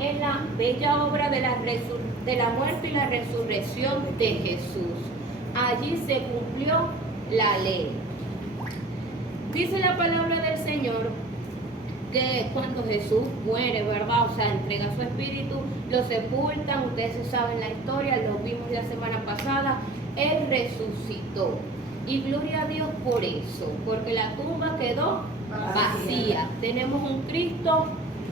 en la bella obra de la muerte y la resurrección de Jesús. Allí se cumplió la ley. Dice la palabra del Señor que cuando Jesús muere, ¿verdad? O sea, entrega su espíritu, lo sepultan, ustedes saben la historia, lo vimos la semana pasada, Él resucitó. Y gloria a Dios por eso, porque la tumba quedó vacía. Tenemos un Cristo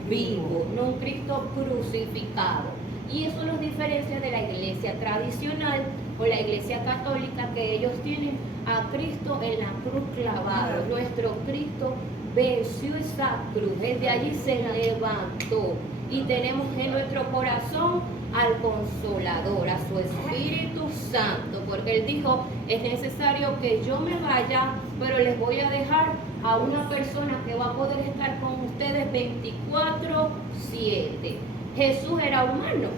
vivo, no un Cristo crucificado. Y eso nos diferencia de la iglesia tradicional o la iglesia católica, que ellos tienen a Cristo en la cruz clavado. Nuestro Cristo venció esa cruz, desde allí se levantó. Y tenemos en nuestro corazón al Consolador, a su Espíritu Santo, porque Él dijo, es necesario que yo me vaya, pero les voy a dejar a una persona que va a poder estar con ustedes 24/7. Jesús era humano,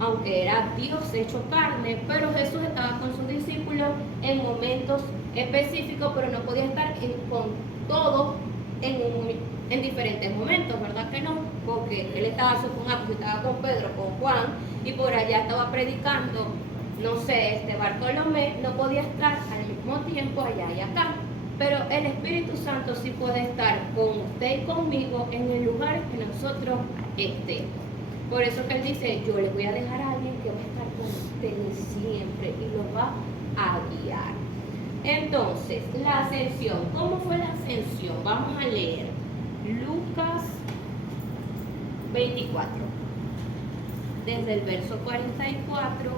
aunque era Dios hecho carne, pero Jesús estaba con sus discípulos en momentos específicos, pero no podía estar con todos en diferentes momentos, ¿verdad que no? Porque Él estaba, supongamos, estaba con Pedro, con Juan, y por allá estaba predicando, no sé, Bartolomé, no podía estar al mismo tiempo allá y acá. Pero el Espíritu Santo sí puede estar con usted y conmigo en el lugar que nosotros estemos. Por eso que Él dice, yo les voy a dejar a alguien que va a estar con ustedes siempre y los va a guiar. Entonces, la ascensión. ¿Cómo fue la ascensión? Vamos a leer Lucas 24, desde el verso 44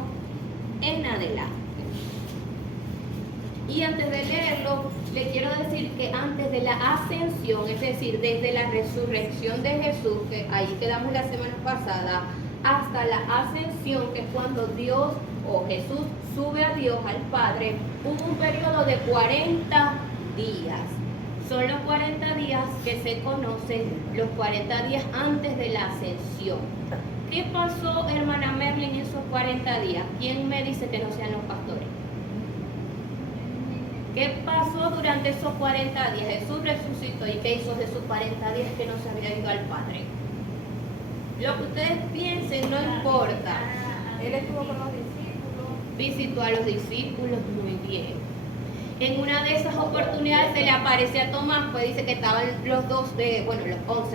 en adelante. Y antes de leerlo, le quiero decir que antes de la ascensión, es decir, desde la resurrección de Jesús, que ahí quedamos la semana pasada, hasta la ascensión, que es cuando Dios o Jesús sube a Dios, al Padre, hubo un periodo de 40 días. Son los 40 días que se conocen, los 40 días antes de la ascensión. ¿Qué pasó, hermana Merlin, en esos 40 días? ¿Quién me dice que no sean los pastores? ¿Qué pasó durante esos 40 días? Jesús resucitó. ¿Y qué hizo de esos 40 días que no se había ido al Padre? Lo que ustedes piensen no importa. Él estuvo con los discípulos. Visitó a los discípulos, muy bien. En una de esas oportunidades se le aparece a Tomás, pues dice que estaban los 11, porque Judas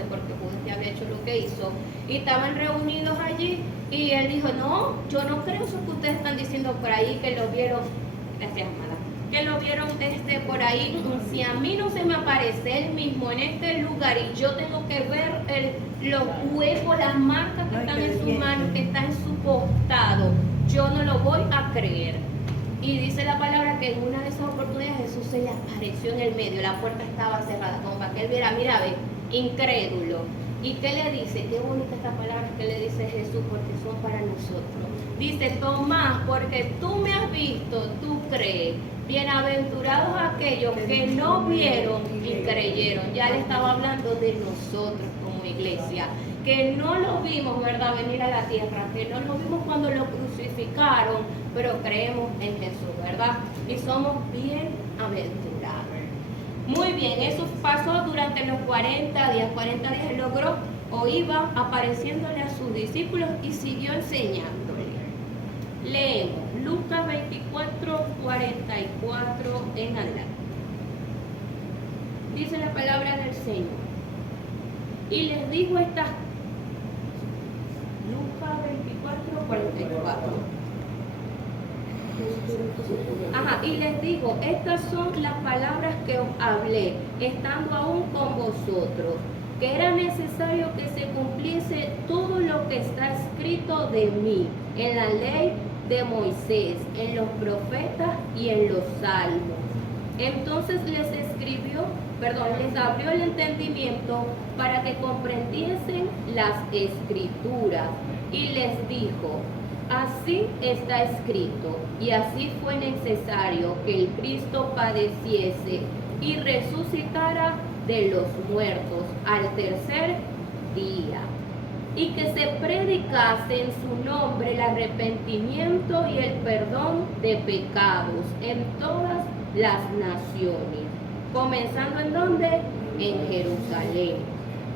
ya había hecho lo que hizo, y estaban reunidos allí, y él dijo, no, yo no creo eso que ustedes están diciendo por ahí, que lo vieron, gracias amada, que lo vieron por ahí, si a mí no se me aparece él mismo en este lugar y yo tengo que ver los huevos, las marcas que están en su mano, que están en su costado, yo no lo voy a creer. Y dice la palabra que en una de esas oportunidades Jesús se le apareció en el medio, la puerta estaba cerrada, como para que él viera, mira, ve, incrédulo. ¿Y qué le dice? Qué bonita esta palabra que le dice Jesús, porque son para nosotros. Dice, Tomás, porque tú me has visto, tú crees. Bienaventurados aquellos que no vieron y creyeron. Ya le estaba hablando de nosotros como iglesia, que no lo vimos, ¿verdad? Venir a la tierra, que no lo vimos cuando lo crucificaron, pero creemos en Jesús, ¿verdad? Y somos bienaventurados. Muy bien, eso pasó durante los 40 días. 40 días él logró o iba apareciéndole a sus discípulos y siguió enseñándole. Leemos Lucas 24, 44 en adelante. Dice la palabra del Señor. Y les dijo estas... Lucas 24, 44. Y les digo, estas son las palabras que os hablé, estando aún con vosotros, que era necesario que se cumpliese todo lo que está escrito de mí, en la ley de Moisés, en los profetas y en los salmos. Entonces les abrió el entendimiento para que comprendiesen las escrituras, y les dijo, así está escrito, y así fue necesario que el Cristo padeciese y resucitara de los muertos al tercer día, y que se predicase en su nombre el arrepentimiento y el perdón de pecados en todas las naciones, comenzando en donde, en Jerusalén.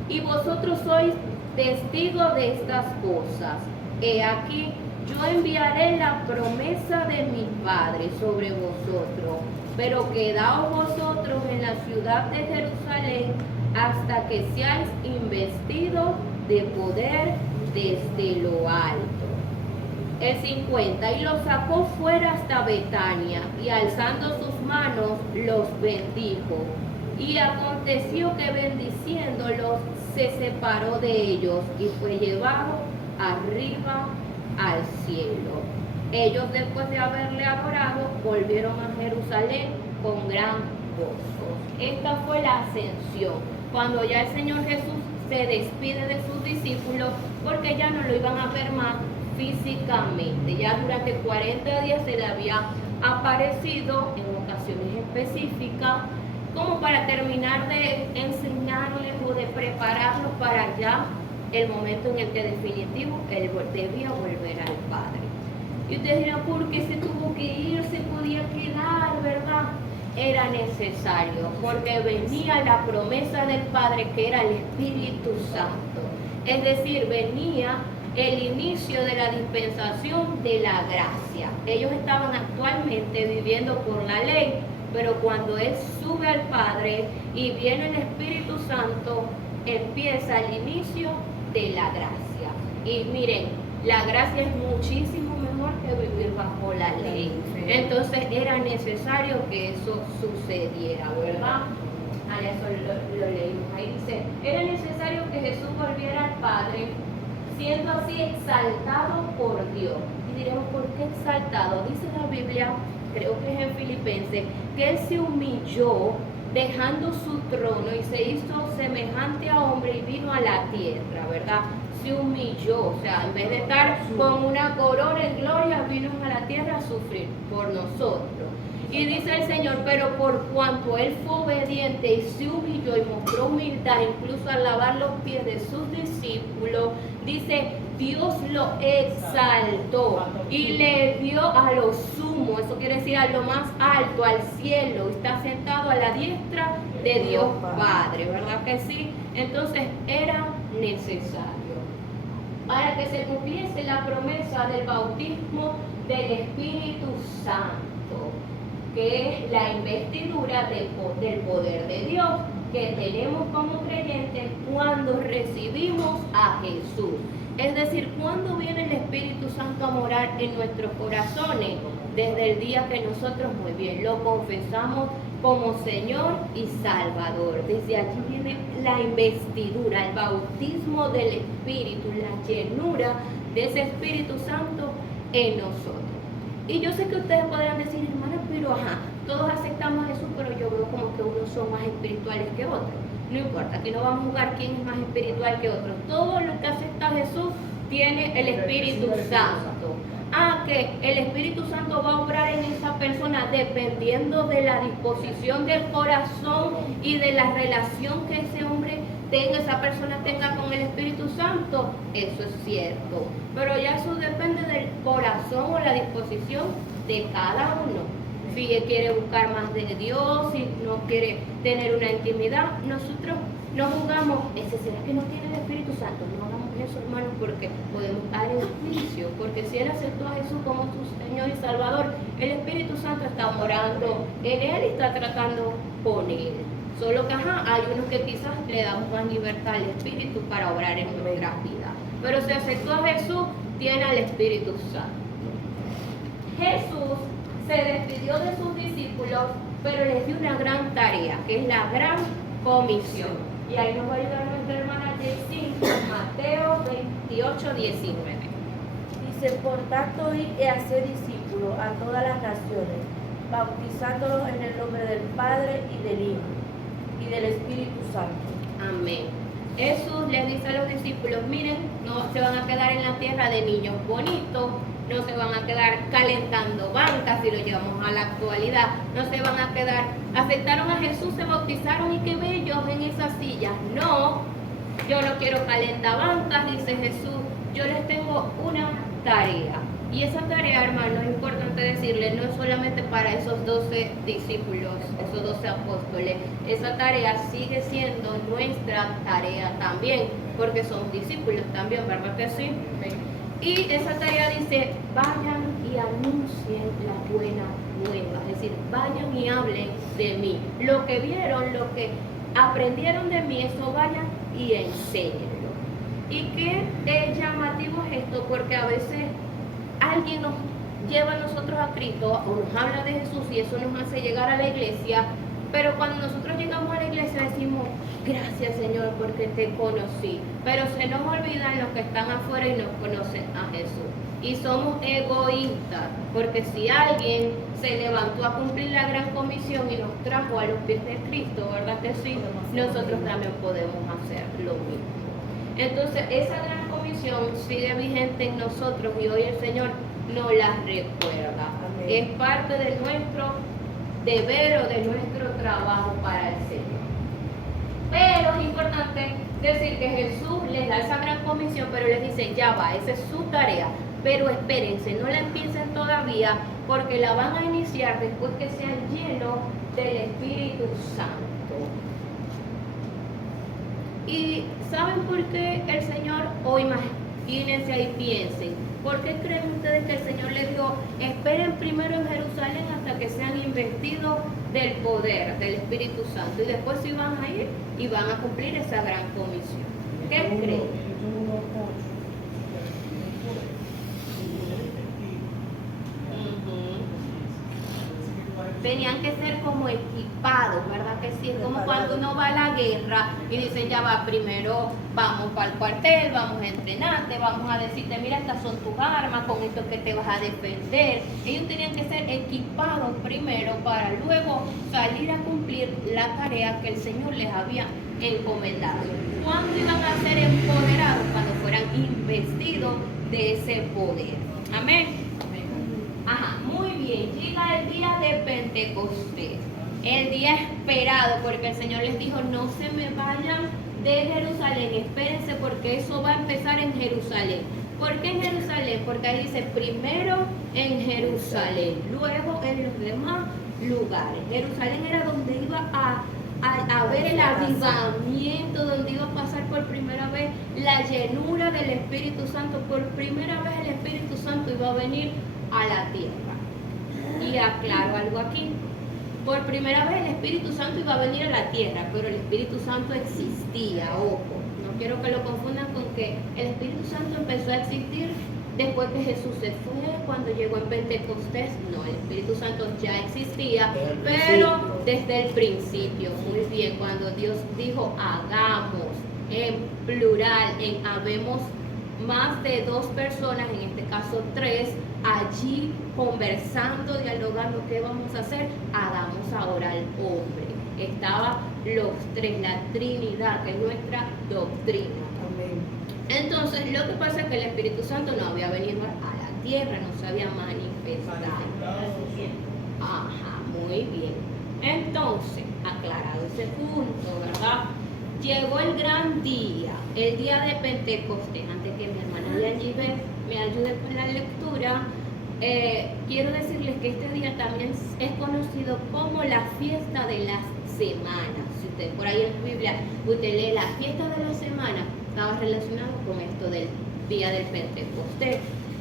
Y vosotros sois testigo de estas cosas. He aquí, yo enviaré la promesa de mi Padre sobre vosotros, pero quedaos vosotros en la ciudad de Jerusalén hasta que seáis investidos de poder desde lo alto. El 50, y los sacó fuera hasta Betania, y alzando sus manos los bendijo. Y aconteció que bendiciéndolos se separó de ellos y fue llevado arriba al cielo. Ellos, después de haberle adorado, volvieron a Jerusalén con gran gozo. Esta fue la ascensión, cuando ya el Señor Jesús se despide de sus discípulos, porque ya no lo iban a ver más físicamente. Ya durante 40 días se le había aparecido en ocasiones específicas, como para terminar de enseñarles o de prepararlos para ya el momento en el que definitivo él debía volver al Padre. Y ustedes dirán, ¿por qué se tuvo que ir? Se podía quedar, ¿verdad? Era necesario, porque venía la promesa del Padre, que era el Espíritu Santo. Es decir, venía el inicio de la dispensación de la gracia. Ellos estaban actualmente viviendo por la ley, pero cuando Él sube al Padre y viene el Espíritu Santo, empieza el inicio de la gracia. Y miren, la gracia es muchísimo mejor que vivir bajo la ley. Entonces era necesario que eso sucediera, ¿verdad? A eso lo leímos. Ahí dice, era necesario que Jesús volviera al Padre, siendo así exaltado por Dios. Y diremos, ¿por qué exaltado? Dice la Biblia, creo que es en Filipenses, que Él se humilló dejando su trono y se hizo semejante a hombre y vino a la tierra, ¿verdad? Se humilló, o sea, en vez de estar con una corona en gloria, vino a la tierra a sufrir por nosotros. Y dice el Señor, pero por cuanto Él fue obediente y se humilló y mostró humildad, incluso al lavar los pies de sus discípulos, dice, Dios lo exaltó y le dio a lo sumo, eso quiere decir a lo más alto, al cielo, está sentado a la diestra de Dios Padre, ¿verdad que sí? Entonces era necesario para que se cumpliese la promesa del bautismo del Espíritu Santo, que es la investidura del poder de Dios que tenemos como creyentes cuando recibimos a Jesús. Es decir, cuando viene el Espíritu Santo a morar en nuestros corazones, desde el día que nosotros muy bien lo confesamos como Señor y Salvador. Desde allí viene la investidura, el bautismo del Espíritu, la llenura de ese Espíritu Santo en nosotros. Y yo sé que ustedes podrán decir, hermana, pero todos aceptamos a Jesús, pero yo veo como que unos son más espirituales que otros. No importa, aquí no vamos a jugar quién es más espiritual que otro. Todo lo que acepta a Jesús tiene el Espíritu Santo. Que el Espíritu Santo va a obrar en esa persona dependiendo de la disposición del corazón y de la relación que ese hombre tenga, esa persona tenga con el Espíritu Santo. Eso es cierto. Pero ya eso depende del corazón o la disposición de cada uno. Si él quiere buscar más de Dios, si no quiere tener una intimidad, nosotros no jugamos, ¿ese será que no tiene el Espíritu Santo? No hagamos eso, hermanos, porque podemos estar en juicio, porque si él aceptó a Jesús como su Señor y Salvador, el Espíritu Santo está morando en él y está tratando con él. Solo que hay unos que quizás le damos más libertad al Espíritu para obrar en nuestra vida. Pero si aceptó a Jesús, tiene al Espíritu Santo. Jesús se despidió de sus discípulos, pero les dio una gran tarea, que es la gran comisión. Y ahí nos va a ayudar nuestra hermana Jaycin, Mateo 28, 19. Dice, por tanto, id y haced discípulos a todas las naciones, bautizándolos en el nombre del Padre y del Hijo y del Espíritu Santo. Amén. Jesús les dice a los discípulos, miren, no se van a quedar en la tierra de niños bonitos, no se van a quedar calentando bancas si lo llevamos a la actualidad, no se van a quedar, aceptaron a Jesús, se bautizaron y qué bellos en esas sillas. No, yo no quiero calentar bancas, dice Jesús, yo les tengo una tarea. Y esa tarea, hermano, es importante decirle, no es solamente para esos 12 discípulos, esos 12 apóstoles. Esa tarea sigue siendo nuestra tarea también, porque son discípulos también, ¿verdad que sí? Y esa tarea dice, vayan y anuncien la buena nueva, es decir, vayan y hablen de mí. Lo que vieron, lo que aprendieron de mí, eso vayan y enséñenlo. Y qué llamativo es esto, porque a veces alguien nos lleva a nosotros a Cristo o nos habla de Jesús y eso nos hace llegar a la iglesia, pero cuando nosotros llegamos a la iglesia decimos, gracias Señor porque te conocí, pero se nos olvidan los que están afuera y no conocen a Jesús. Y somos egoístas, porque si alguien se levantó a cumplir la gran comisión y nos trajo a los pies de Cristo, ¿verdad que sí? Nosotros también podemos hacer lo mismo. Entonces esa gran comisión sigue vigente en nosotros y hoy el Señor nos la recuerda. Amén. Es parte de nuestro deber o de nuestro trabajo para el Señor. Pero es importante decir que Jesús les da esa gran comisión, pero les dice, ya va, esa es su tarea. Pero espérense, no la empiecen todavía porque la van a iniciar después que sean llenos del Espíritu Santo. ¿Y saben por qué el Señor, o imagínense ahí, piensen, por qué creen ustedes que el Señor les dijo, esperen primero en Jerusalén hasta que sean investidos del poder del Espíritu Santo y después sí van a ir y van a cumplir esa gran comisión? ¿Qué creen? Tenían que ser como equipados, ¿verdad que sí? Es como cuando uno va a la guerra y dicen, ya va, primero vamos para el cuartel, vamos a entrenarte, vamos a decirte, mira, estas son tus armas, con esto que te vas a defender. Ellos tenían que ser equipados primero para luego salir a cumplir la tarea que el Señor les había encomendado. ¿Cuándo iban a ser empoderados? Cuando fueran investidos de ese poder. Amén. Ajá, muy bien, llega el día de Pentecostés, el día esperado, porque el Señor les dijo, no se me vayan de Jerusalén, espérense porque eso va a empezar en Jerusalén. ¿Por qué en Jerusalén? Porque ahí dice, primero en Jerusalén, luego en los demás lugares. Jerusalén era donde iba a ver el avivamiento, donde iba a pasar por primera vez la llenura del Espíritu Santo. Por primera vez el Espíritu Santo iba a venir a la tierra. Y aclaro algo aquí, por primera vez el Espíritu Santo iba a venir a la tierra, pero el Espíritu Santo existía, ojo, no quiero que lo confundan con que el Espíritu Santo empezó a existir después que Jesús se fue, cuando llegó en Pentecostés. No, el Espíritu Santo ya existía, pero desde el principio. Muy bien, cuando Dios dijo hagamos, en plural, en habemos más de 2 personas, en este caso 3, allí conversando, dialogando, ¿qué vamos a hacer? Hagamos ahora al hombre. Estaban los 3, la Trinidad, que es nuestra doctrina. Amén. Entonces, lo que pasa es que el Espíritu Santo no había venido a la tierra, no se había manifestado. Ajá, muy bien. Entonces, aclarado ese punto, ¿verdad? Llegó el gran día, el día de Pentecostés. Antes que mi hermana Yanjibe me ayude con la lectura, quiero decirles que este día también es conocido como la fiesta de las semanas. Si usted por ahí en la Biblia, usted lee la fiesta de las semanas, estaba relacionado con esto del día del Pentecostés.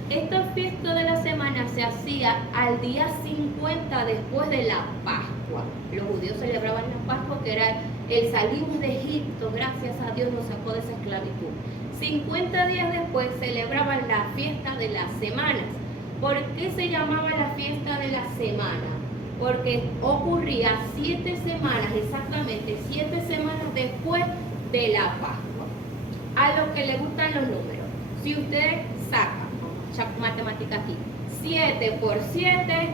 Esta fiesta de la semana se hacía al día 50 después de la Pascua. Los judíos celebraban la Pascua, que era el salimos de Egipto, gracias a Dios nos sacó de esa esclavitud. 50 días después celebraban la fiesta de las semanas. ¿Por qué se llamaba la fiesta de las semanas? Porque ocurría 7 semanas, exactamente 7 semanas después de la Pascua. A los que les gustan los números, si usted saca, matemática aquí, 7 por 7,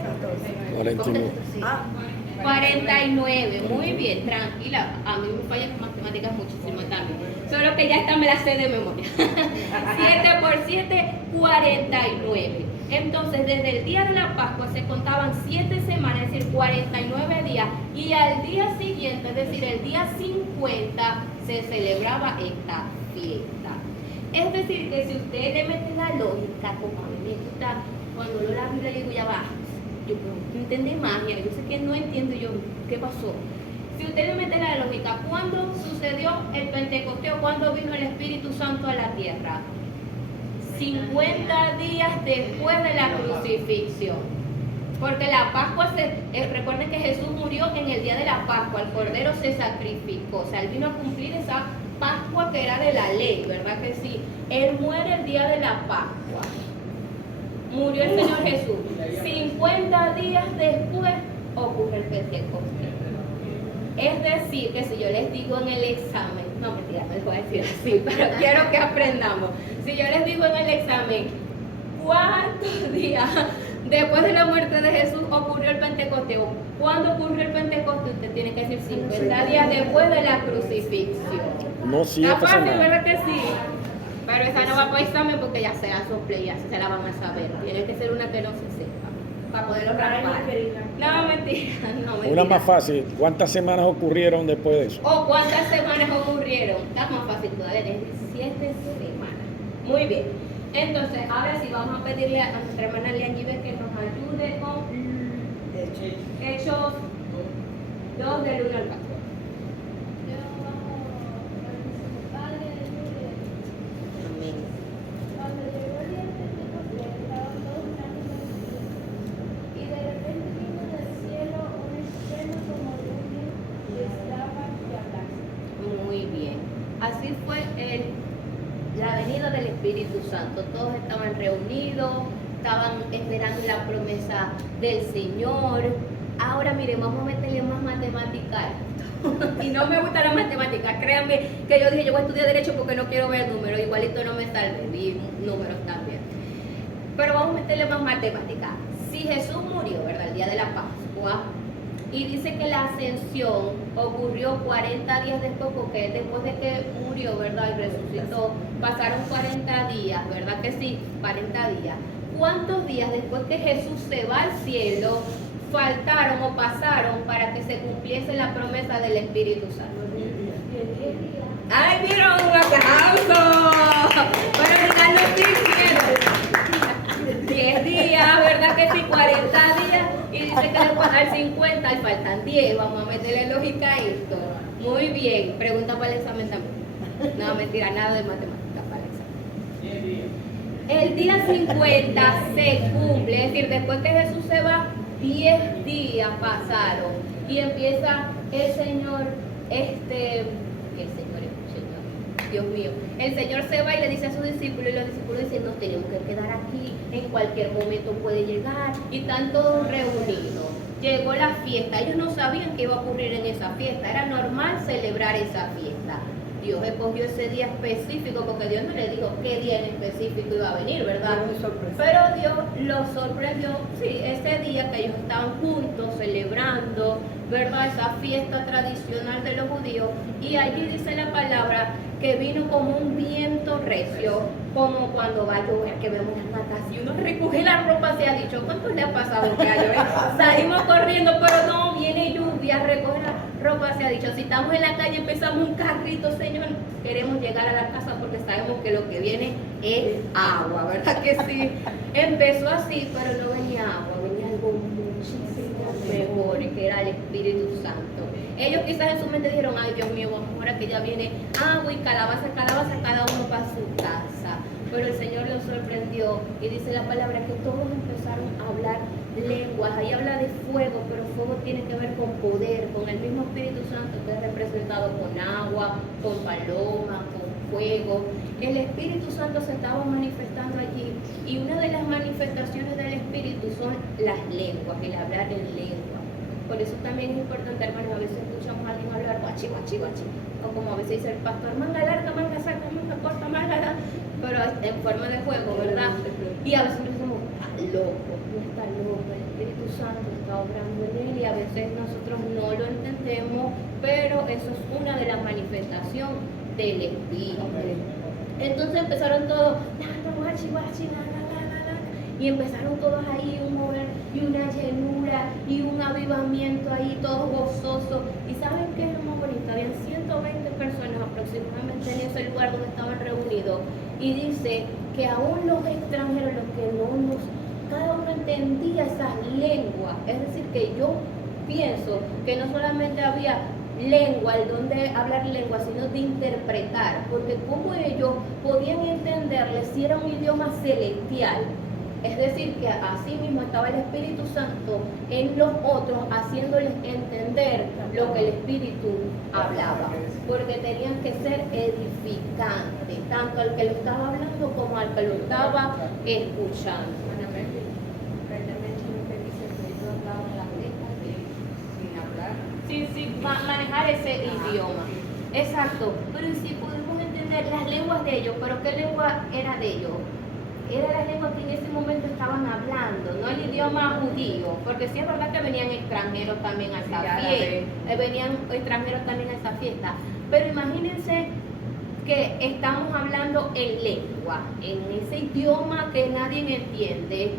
49, muy bien, tranquila, a mí me falla con matemáticas muchísimo también, solo que ya esta me la sé de memoria. 7 por 7, 49. Entonces, desde el día de la Pascua se contaban 7 semanas, es decir, 49 días, y al día siguiente, es decir, el día 50, se celebraba esta fiesta. Es decir, que si usted le mete la lógica, como a mí me gusta cuando leo la Biblia, yo digo, ya va, yo entendí magia, yo sé que no entiendo yo, ¿qué pasó? Si usted le mete la lógica, ¿cuándo sucedió el Pentecostés o cuándo vino el Espíritu Santo a la tierra? 50 días después de la crucifixión. Porque la Pascua, recuerden que Jesús murió en el día de la Pascua, el Cordero se sacrificó, o sea, él vino a cumplir esa Pascua que era de la ley, ¿verdad que sí? Él muere el día de la Pascua. Murió el Señor Jesús. 50 días después ocurre el Pentecostés. Es decir, que si yo les digo en el examen, no mentira, les voy a decir así, pero quiero que aprendamos. Si yo les digo en el examen, ¿cuántos días después de la muerte de Jesús ocurrió el Pentecostés? ¿Cuándo ocurrió el Pentecostés? Usted tiene que decir 50 días después de la crucifixión. No, sí, Está esta fácil, semana. ¿verdad que sí? Pero esa no va para examen porque ya se la sople, ya se la van a saber. Tiene que ser una que no se sepa, para poderlo raspar. No, mentira, no, mentira. Una más fácil. ¿Cuántas semanas ocurrieron después de eso? ¿O cuántas semanas ocurrieron? Está más fácil todavía, 17 semanas. Muy bien. Entonces, ahora sí vamos a pedirle a nuestra hermana Lianjive que nos ayude con Hechos 2 del 1 al 4. Amén. Cuando llegó el día de Pentecostés, estaban todos mirando con y de repente vino del cielo un estruendo como de un viento que estaba y hablaba. Muy bien. Así fue la venida del Espíritu Santo. Todos estaban reunidos, estaban esperando la promesa del Señor. Ahora miren, vamos a meterle más matemática. Y no me gusta la matemática, créanme que yo dije, yo voy a estudiar Derecho porque no quiero ver números, igualito no me salve, vi números también. Pero vamos a meterle más matemática. Si Jesús murió, ¿verdad? El día de la Pascua, y dice que la ascensión ocurrió 40 días después, porque después de que murió, ¿verdad? Y resucitó, pasaron 40 días, ¿verdad que sí? 40 días. ¿Cuántos días después que Jesús se va al cielo faltaron o pasaron para que se cumpliese la promesa del Espíritu Santo? ¡Ay, dieron un aplauso! Para final los 10 días, ¿verdad que sí? 40 días. Y dice que después al 50 y faltan 10. Vamos a meterle lógica a esto. Muy bien. Pregunta para el examen también. No, mentira, nada de matemáticas para el examen. El día 50 se cumple, es decir, después que Jesús se va, 10 días pasaron. Y empieza el Señor, Dios mío. El Señor se va y le dice a sus discípulos, y los discípulos dicen, nos tenemos que quedar aquí, en cualquier momento puede llegar, y están todos reunidos. Llegó la fiesta, ellos no sabían qué iba a ocurrir en esa fiesta, era normal celebrar esa fiesta. Dios escogió ese día específico, porque Dios no le dijo qué día en específico iba a venir, ¿verdad? Pero Dios los sorprendió, sí, ese día que ellos estaban juntos celebrando, ¿verdad? Esa fiesta tradicional de los judíos, y allí dice la palabra que vino como un viento recio, como cuando va a llover, que vemos las matas y uno recoge la ropa, se ha dicho, ¿cuánto le ha pasado que a llover? Salimos corriendo, pero no, viene lluvia, recoge la ropa, se ha dicho, si estamos en la calle empezamos un carrito, Señor, queremos llegar a la casa porque sabemos que lo que viene es agua, ¿verdad que sí? Empezó así, pero no venía agua, venía algo muchísimo mejor, que era el Espíritu Santo. Ellos quizás en su mente dijeron, ay Dios mío, ahora que ya viene agua y calabaza, cada uno para su casa. Pero el Señor los sorprendió y dice la palabra que todos empezaron a hablar lenguas. Ahí habla de fuego, pero fuego tiene que ver con poder, con el mismo Espíritu Santo que es representado con agua, con paloma, con fuego. El Espíritu Santo se estaba manifestando allí, y una de las manifestaciones del Espíritu son las lenguas, el hablar en lengua. Por eso también es importante, hermanos, a veces escuchamos a alguien hablar guachi, guachi, guachi, o como a veces dice el pastor, manga larga, manga saca, manga corta, manga larga, pero en forma de juego, ¿verdad? Y a veces decimos, está loco, no está loco, el Espíritu Santo está obrando en él, y a veces nosotros no lo entendemos, pero eso es una de las manifestaciones del Espíritu. Entonces empezaron todos, guachi, guachi, y empezaron todos ahí un mover y una llenura y un avivamiento ahí, todos gozosos. ¿Y saben qué es lo más bonito? Habían 120 personas aproximadamente en ese lugar donde estaban reunidos. Y dice que aún los extranjeros, los que no nos cada uno entendía esas lenguas. Es decir, que yo pienso que no solamente había lengua, el don de hablar lengua, sino de interpretar, porque como ellos podían entenderle si era un idioma celestial. Es decir, que así mismo estaba el Espíritu Santo en los otros, haciéndoles entender lo que el Espíritu hablaba, porque tenían que ser edificantes, tanto al que lo estaba hablando como al que lo estaba escuchando. Sí, manejar ese idioma. Exacto, pero si podemos entender las lenguas de ellos, pero ¿qué lengua era de ellos? Era la lengua que en ese momento estaban hablando, no el idioma judío, porque sí es verdad que venían extranjeros también a esa fiesta, venían extranjeros también a esa fiesta, pero imagínense que estamos hablando en lengua, en ese idioma que nadie entiende,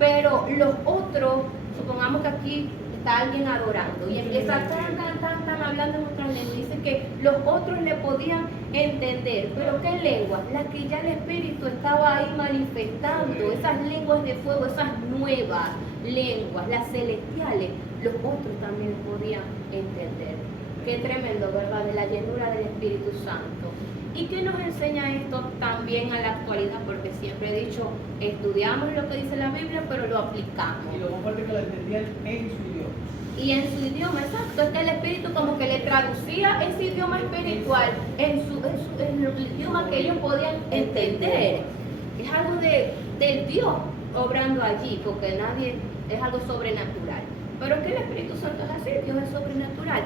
pero los otros, supongamos que aquí está alguien adorando y empieza tan hablando en otras lenguas. Dice que los otros le podían entender, pero ¿qué lengua? La que ya el Espíritu estaba ahí manifestando, esas lenguas de fuego, esas nuevas lenguas, las celestiales, los otros también podían entender. Qué tremendo, ¿verdad? De la llenura del Espíritu Santo. ¿Y qué nos enseña esto también a la actualidad? Porque siempre he dicho, estudiamos lo que dice la Biblia, pero lo aplicamos. Y lo más fuerte que lo entendían en su idioma. Y en su idioma, exacto, es que el Espíritu como que le traducía ese idioma espiritual en el idioma que ellos podían entender. Es algo del Dios obrando allí, porque nadie, es algo sobrenatural. Pero es que el Espíritu Santo es así, Dios es sobrenatural.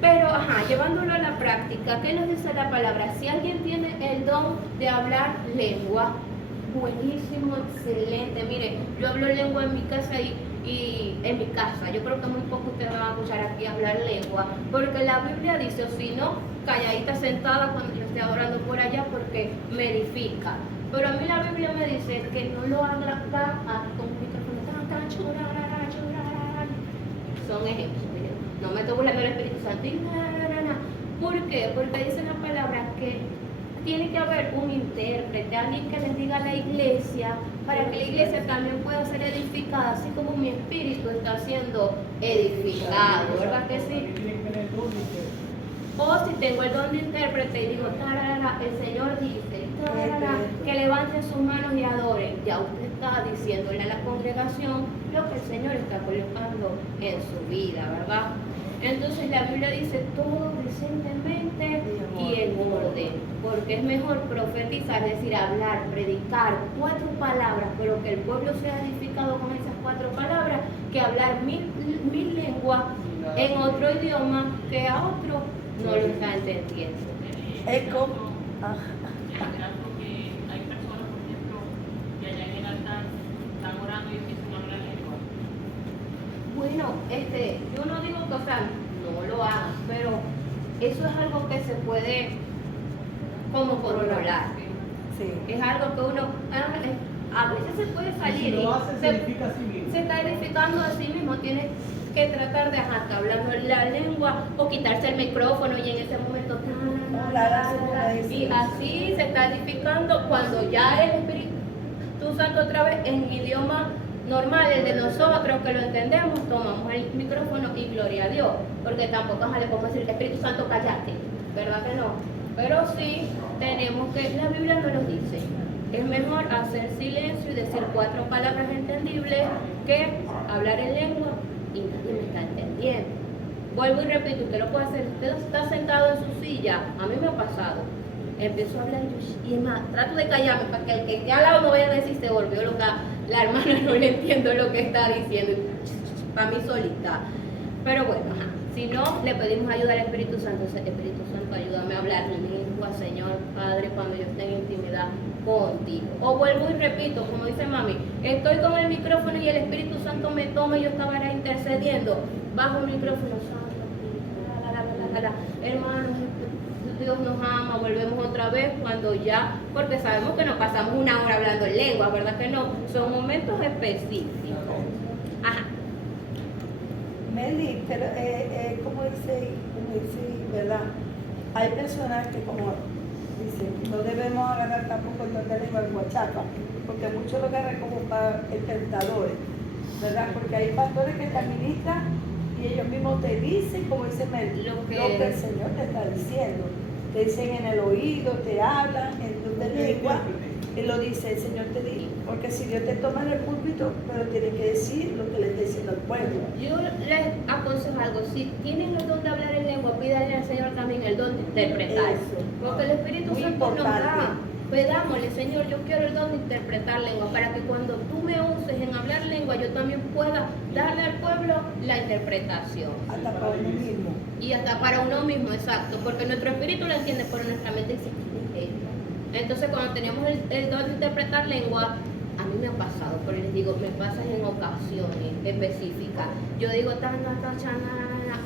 Pero, llevándolo a la práctica, ¿qué nos dice la palabra? Si alguien tiene el don de hablar lengua, buenísimo, excelente. Mire, yo hablo lengua en mi casa y en mi casa. Yo creo que muy poco ustedes van a escuchar aquí hablar lengua, porque la Biblia dice, o si no, calladita sentada cuando yo esté adorando por allá, porque me edifica. Pero a mí la Biblia me dice que no lo haga con un micrófono tan churarara. Son ejemplos. No me estoy burlando del Espíritu Santo. ¿Por qué? Porque dice la palabra que tiene que haber un intérprete, alguien que les diga a la iglesia, para que la iglesia también pueda ser edificada, así como mi espíritu está siendo edificado, ¿verdad que sí? O si tengo el don de intérprete y digo, el Señor dice, que levanten sus manos y adoren, ya usted está diciéndole a la congregación lo que el Señor está colocando en su vida, ¿verdad? Entonces la Biblia dice todo decentemente y en orden, porque es mejor profetizar, es decir, hablar, predicar 4 palabras, pero que el pueblo sea edificado con esas 4 palabras, que hablar mil lenguas en otro idioma que a otro no lo está entendiendo. Eco. Porque hay personas, por ejemplo, que allá en el altar están orando y empiezan a hablar lengua. Bueno, yo no digo que, no lo hagan, pero eso es algo que se puede como controlar. Sí. Es algo que uno, a veces se puede salir Si lo hace, se edifica a sí se mismo. está edificando a sí mismo, tiene que tratar de hablando la lengua o quitarse el micrófono y en ese momento y así se está edificando cuando ya el Espíritu Santo otra vez en idioma normal, el de nosotros que lo entendemos, tomamos el micrófono y gloria a Dios, porque tampoco le podemos decir Espíritu Santo cállate, ¿verdad que no? Pero sí tenemos que, la Biblia no nos dice, es mejor hacer silencio y decir 4 palabras entendibles que hablar en lengua y nadie me está entendiendo. Vuelvo y repito, usted lo puede hacer, usted está sentado en su silla, a mí me ha pasado, empezó a hablar y es más, trato de callarme para que el que esté al lado no vaya a decir se volvió loca, la hermana no le entiendo lo que está diciendo, para mí solita. Pero bueno, si no, le pedimos ayuda al Espíritu Santo. Espíritu Santo, ayúdame a hablar mi lengua, Señor Padre, cuando yo esté en intimidad contigo. O vuelvo y repito, como dice mami, estoy con el micrófono y el Espíritu Santo me toma y yo estaba intercediendo. Bajo el micrófono, hermanos, Dios nos ama, volvemos otra vez cuando ya, porque sabemos que nos pasamos 1 hora hablando en lengua, ¿verdad que no? Son momentos específicos. Ajá. Meli, pero como dice, ¿verdad? Hay personas que como Dice, no debemos agarrar tampoco el don de lengua en guachapa, porque muchos lo agarran como para tentadores, ¿verdad? Porque hay pastores que te administran y ellos mismos te dicen, como dice Mel, Lo lo que- que el Señor te está diciendo. Te dicen en el oído, te hablan en don de lengua, y lo dice el Señor te dice, porque si Dios te toma en el púlpito, pero tienes que decir lo que le está diciendo al pueblo. Yo les aconsejo algo, si tienen el don de hablar en lengua, pídanle al Señor también el don de interpretar. Eso. Porque el Espíritu Muy Santo nos importante. da. Pedámosle, Señor, yo quiero el don de interpretar lengua, para que cuando tú me uses en hablar lengua, yo también pueda darle al pueblo la interpretación. Hasta para uno mismo. Y hasta para uno mismo, exacto, porque nuestro espíritu lo entiende, pero nuestra mente dice, ¿qué es esto? Entonces, cuando tenemos el don de interpretar lengua, a mí me ha pasado, pero les digo, me pasa en ocasiones específicas. Yo digo,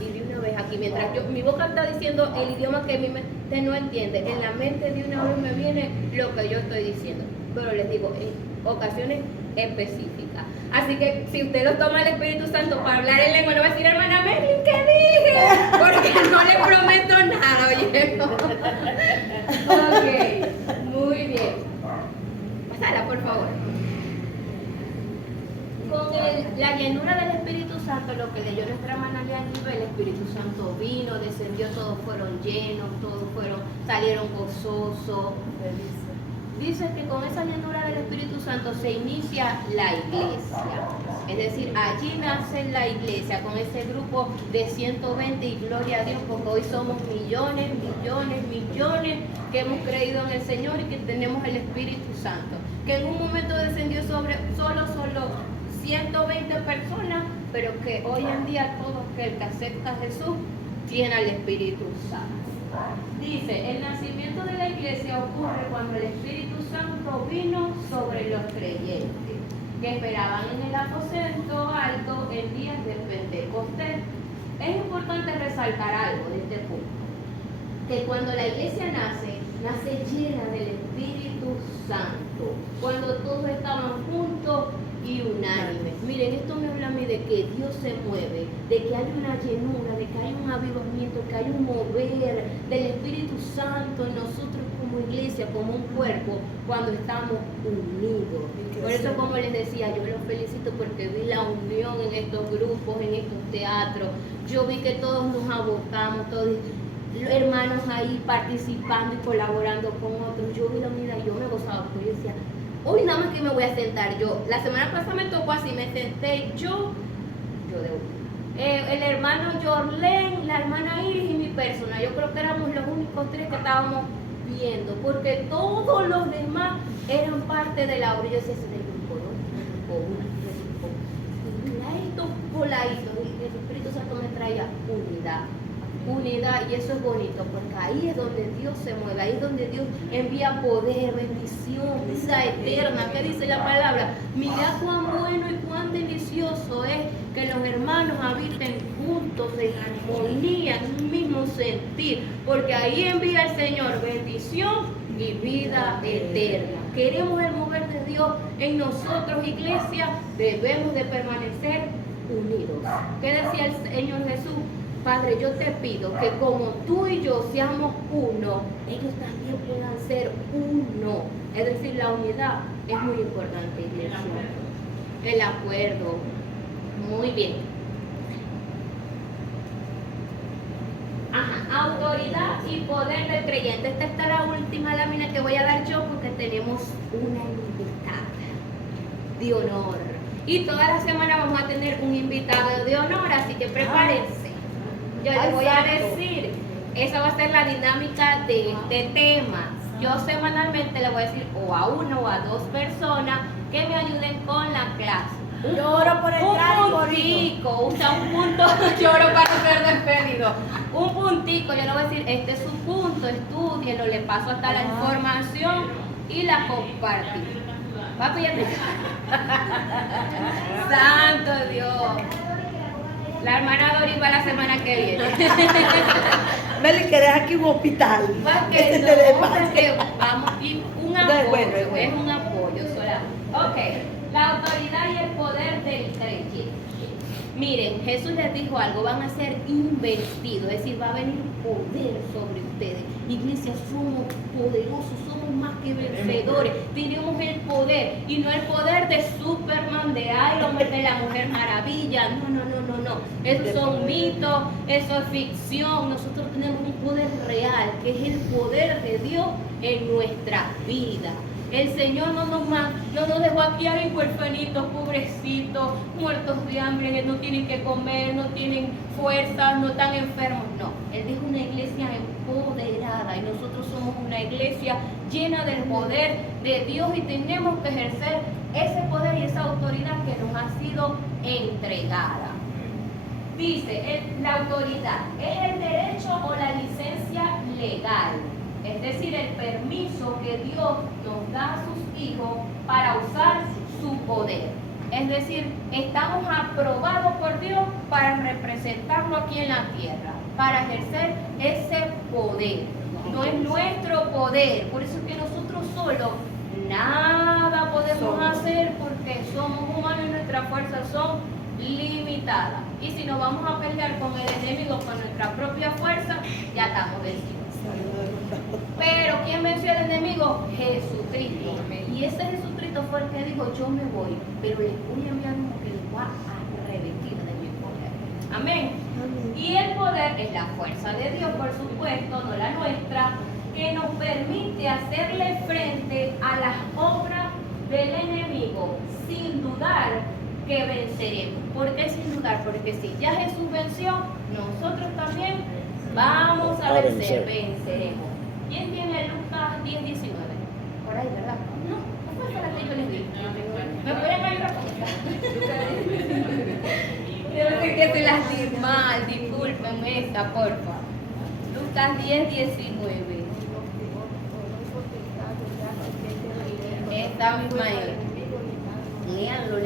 y de una vez aquí, mientras mi boca está diciendo el idioma que mi mente no entiende, en la mente de una vez me viene lo que yo estoy diciendo. Pero les digo, en ocasiones específicas. Así que si usted lo toma el Espíritu Santo para hablar en lengua, no va a decir, hermana Merlin, ¿qué dije? Porque no le prometo nada, oye. Ok, muy bien. Pasala, por favor. Con la llenura del Espíritu Santo, lo que leyó nuestra hermana Leaníbal, el Espíritu Santo vino, descendió, todos fueron llenos, salieron gozosos. Dice que con esa llenura del Espíritu Santo se inicia la iglesia. Es decir, allí nace la iglesia con ese grupo de 120 y gloria a Dios, porque hoy somos millones que hemos creído en el Señor y que tenemos el Espíritu Santo. Que en un momento descendió sobre solo 120 personas, pero que hoy en día todo aquel que acepta a Jesús tiene al Espíritu Santo. Dice, el nacimiento de la iglesia ocurre cuando el Espíritu Santo vino sobre los creyentes que esperaban en el aposento alto en días de Pentecostés. Es importante resaltar algo de este punto, que cuando la iglesia nace llena del Espíritu Santo, cuando todos estaban juntos y unánimes. Miren, esto me habla a mí de que Dios se mueve, de que hay una llenura, de que hay un avivamiento, que hay un mover del Espíritu Santo en nosotros como iglesia, como un cuerpo, cuando estamos unidos. Por eso, como les decía, yo los felicito porque vi la unión en estos grupos, en estos teatros. Yo vi que todos nos abocamos, todos hermanos ahí participando y colaborando con otros. Yo vi la unidad y yo me gozaba porque yo decía, hoy nada más que me voy a sentar yo. La semana pasada me tocó así, me senté yo el hermano Jorlen, la hermana Iris y mi persona. Yo creo que éramos los únicos tres que estábamos viendo, porque todos los demás eran parte de la obra. Yo decía, ese es el grupo, ¿no? Y mira estos voladitos, y el Espíritu Santo me traía unidad, y eso es bonito, porque ahí es donde Dios se mueve, ahí es donde Dios envía poder, bendición, vida eterna. ¿Qué dice la palabra? Mira cuán bueno y cuán delicioso es que los hermanos habiten juntos en armonía, en un mismo sentir, porque ahí envía el Señor bendición y vida eterna. Queremos el mover de Dios en nosotros, iglesia, debemos de permanecer unidos. ¿Qué decía el Señor Jesús? Padre, yo te pido que como tú y yo seamos uno, ellos también puedan ser uno. Es decir, la unidad es muy importante, iglesia. El acuerdo. Muy bien. Ajá, autoridad y poder del creyente. Esta está la última lámina que voy a dar yo porque tenemos una invitada de honor. Y toda la semana vamos a tener un invitado de honor, así que prepárense. Yo les voy a decir, esa va a ser la dinámica de este tema. Yo semanalmente le voy a decir o a uno o a dos personas que me ayuden con la clase. Yo oro por entrar y un por puntico, un punto, yo oro para ser despedido. Un puntico, yo le voy a decir, este es su punto, estúdienlo, le paso hasta la información y la compartimos. Papi, ya te... Santo Dios. La hermana Doris va la semana que viene. Meli, que deja aquí un hospital. Porque Ese no, te le pasa. porque vamos, y un apoyo, No, bueno. es un apoyo solamente. Ok, la autoridad y el poder del creyente. Miren, Jesús les dijo algo, van a ser investidos, es decir, va a venir poder sobre ustedes. Iglesia, somos poderosos, somos más que vencedores, tenemos el poder, y no el poder de Superman, de Iron Man, de la Mujer Maravilla, no. Esos son mitos, eso es ficción. Nosotros tenemos un poder real, que es el poder de Dios en nuestra vida. El Señor no nos dejó aquí a los huerfanitos, pobrecitos, muertos de hambre, que no tienen que comer, no tienen fuerzas, no están enfermos. No, Él dijo una iglesia empoderada, y nosotros somos una iglesia llena del poder de Dios, y tenemos que ejercer ese poder y esa autoridad que nos ha sido entregada. Dice, la autoridad es el derecho o la licencia legal. Es decir, el permiso que Dios nos da a sus hijos para usar su poder. Es decir, estamos aprobados por Dios para representarlo aquí en la tierra, para ejercer ese poder. No es nuestro poder, por eso es que nosotros solos nada podemos hacer, porque somos humanos y nuestras fuerzas son limitadas. Y si nos vamos a pelear con el enemigo con nuestra propia fuerza, ya estamos vencidos. Pero ¿quién venció al enemigo? Jesucristo. Y ese Jesucristo fue el que dijo, yo me voy, pero les voy a enviar uno que los va a revestir de mi poder. Amén. Y el poder es la fuerza de Dios, por supuesto, no la nuestra, que nos permite hacerle frente a las obras del enemigo sin dudar que venceremos. ¿Por qué sin dudar? Porque si ya Jesús venció, nosotros también vamos a vencer, venceremos. ¿Quién tiene Lucas 10, 19? Por ahí, ¿verdad? No, no fue para que yo les di. ¿Me pueden ayudar con esta? Creo que te las di mal, discúlpenme esta, porfa. Lucas 10, 19. Esta misma es. Léanlo.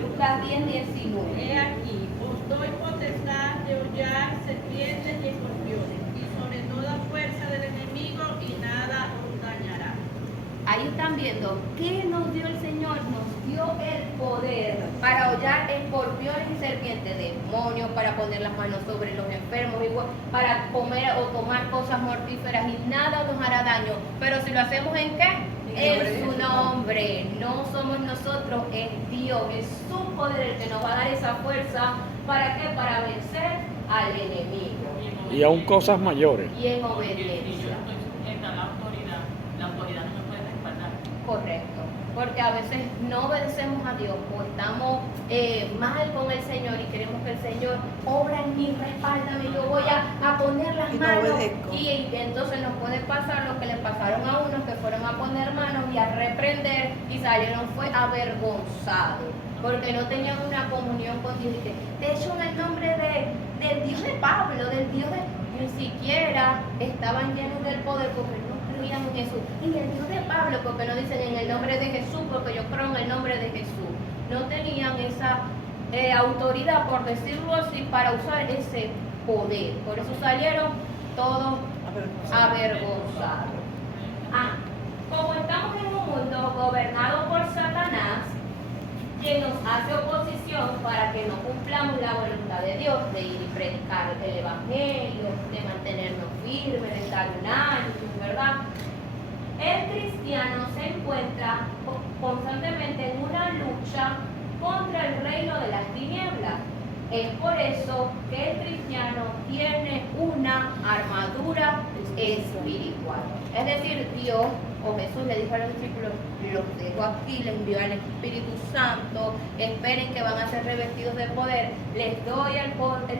Lucas 10, 19. He aquí, os doy potestad de hollar serpientes y escorpiones, y sobre toda fuerza del enemigo, y nada os dañará. Ahí están viendo qué nos dio el Señor. Nos dio el poder para hollar escorpiones y serpientes, demonios, para poner las manos sobre los enfermos, para comer o tomar cosas mortíferas, y nada nos hará daño. Pero si lo hacemos ¿en qué? En su nombre. No somos nosotros, es Dios, es su poder el que nos va a dar esa fuerza. ¿Para qué? Para vencer al enemigo. Y aún cosas mayores. Y en Si yo obediencia. estoy sujeta a la autoridad no me puede respaldar. Correcto. Porque a veces no obedecemos a Dios o estamos mal con el Señor y queremos que el Señor obra en mí, respáldame, yo voy a poner las Y no manos. obedezco. Y entonces nos puede pasar lo que le pasaron a unos que fueron a poner manos y a reprender y salieron fue avergonzados. Porque no tenían una comunión con Dios. De hecho, en el nombre del Dios de Pablo, del Dios de... Ni siquiera estaban llenos del poder porque no creían en Jesús. Y el Dios de Pablo, porque no dicen en el nombre de Jesús, porque yo creo en el nombre de Jesús. No tenían esa autoridad, por decirlo así, para usar ese poder. Por eso salieron todos avergonzados. Como estamos en un mundo gobernado por Satanás, que nos hace oposición para que no cumplamos la voluntad de Dios, de ir y predicar el Evangelio, de mantenernos firmes, de estar unánimes, ¿verdad? El cristiano se encuentra constantemente en una lucha contra el reino de las tinieblas. Es por eso que el cristiano tiene una armadura espiritual. Es decir, Dios o Jesús le dijo a los discípulos, los dejo aquí, les envío al Espíritu Santo, esperen que van a ser revestidos de poder, les doy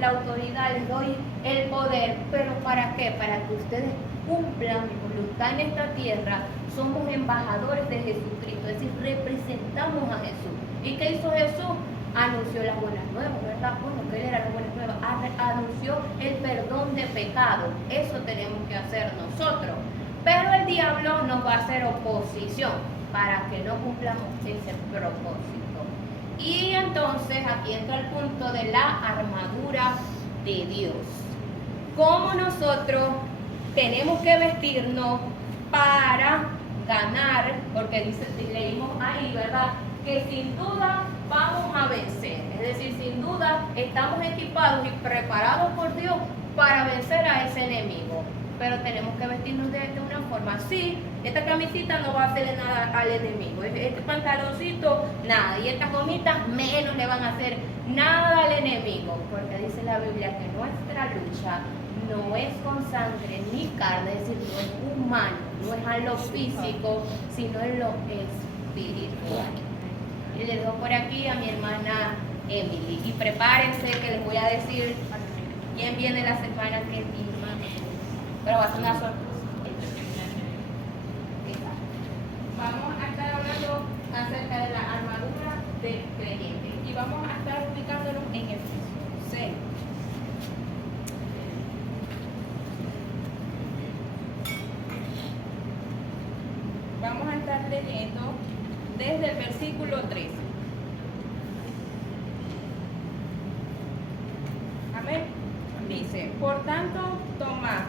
la autoridad, les doy el poder, pero ¿para qué? Para que ustedes cumplan mi voluntad en esta tierra. Somos embajadores de Jesucristo, es decir, representamos a Jesús. ¿Y qué hizo Jesús? Anunció las buenas nuevas, ¿verdad? Bueno, ¿qué eran las buenas nuevas? Anunció el perdón de pecado. Eso tenemos que hacer nosotros. Pero el diablo nos va a hacer oposición para que no cumplamos ese propósito. Y entonces aquí entra el punto de la armadura de Dios. ¿Cómo nosotros tenemos que vestirnos para ganar? Porque leímos ahí, ¿verdad? que sin duda vamos a vencer. Es decir, sin duda estamos equipados y preparados por Dios para vencer a ese enemigo. Pero tenemos que vestirnos de una forma. Sí, esta camisita no va a hacerle nada al enemigo. Este pantaloncito, nada. Y estas gomitas menos le van a hacer nada al enemigo. Porque dice la Biblia que nuestra lucha no es con sangre ni carne, es decir, no es humano, no es a lo físico, sino en lo espiritual. Y le dejo por aquí a mi hermana Emily. Y prepárense que les voy a decir quién viene la semana que viene. Pero va a ser una sorpresa. Vamos a estar hablando acerca de la armadura del creyente. Y vamos a estar ubicándonos en Efesios 6. Vamos a estar leyendo desde el versículo 13. Amén. Dice, por tanto, tomad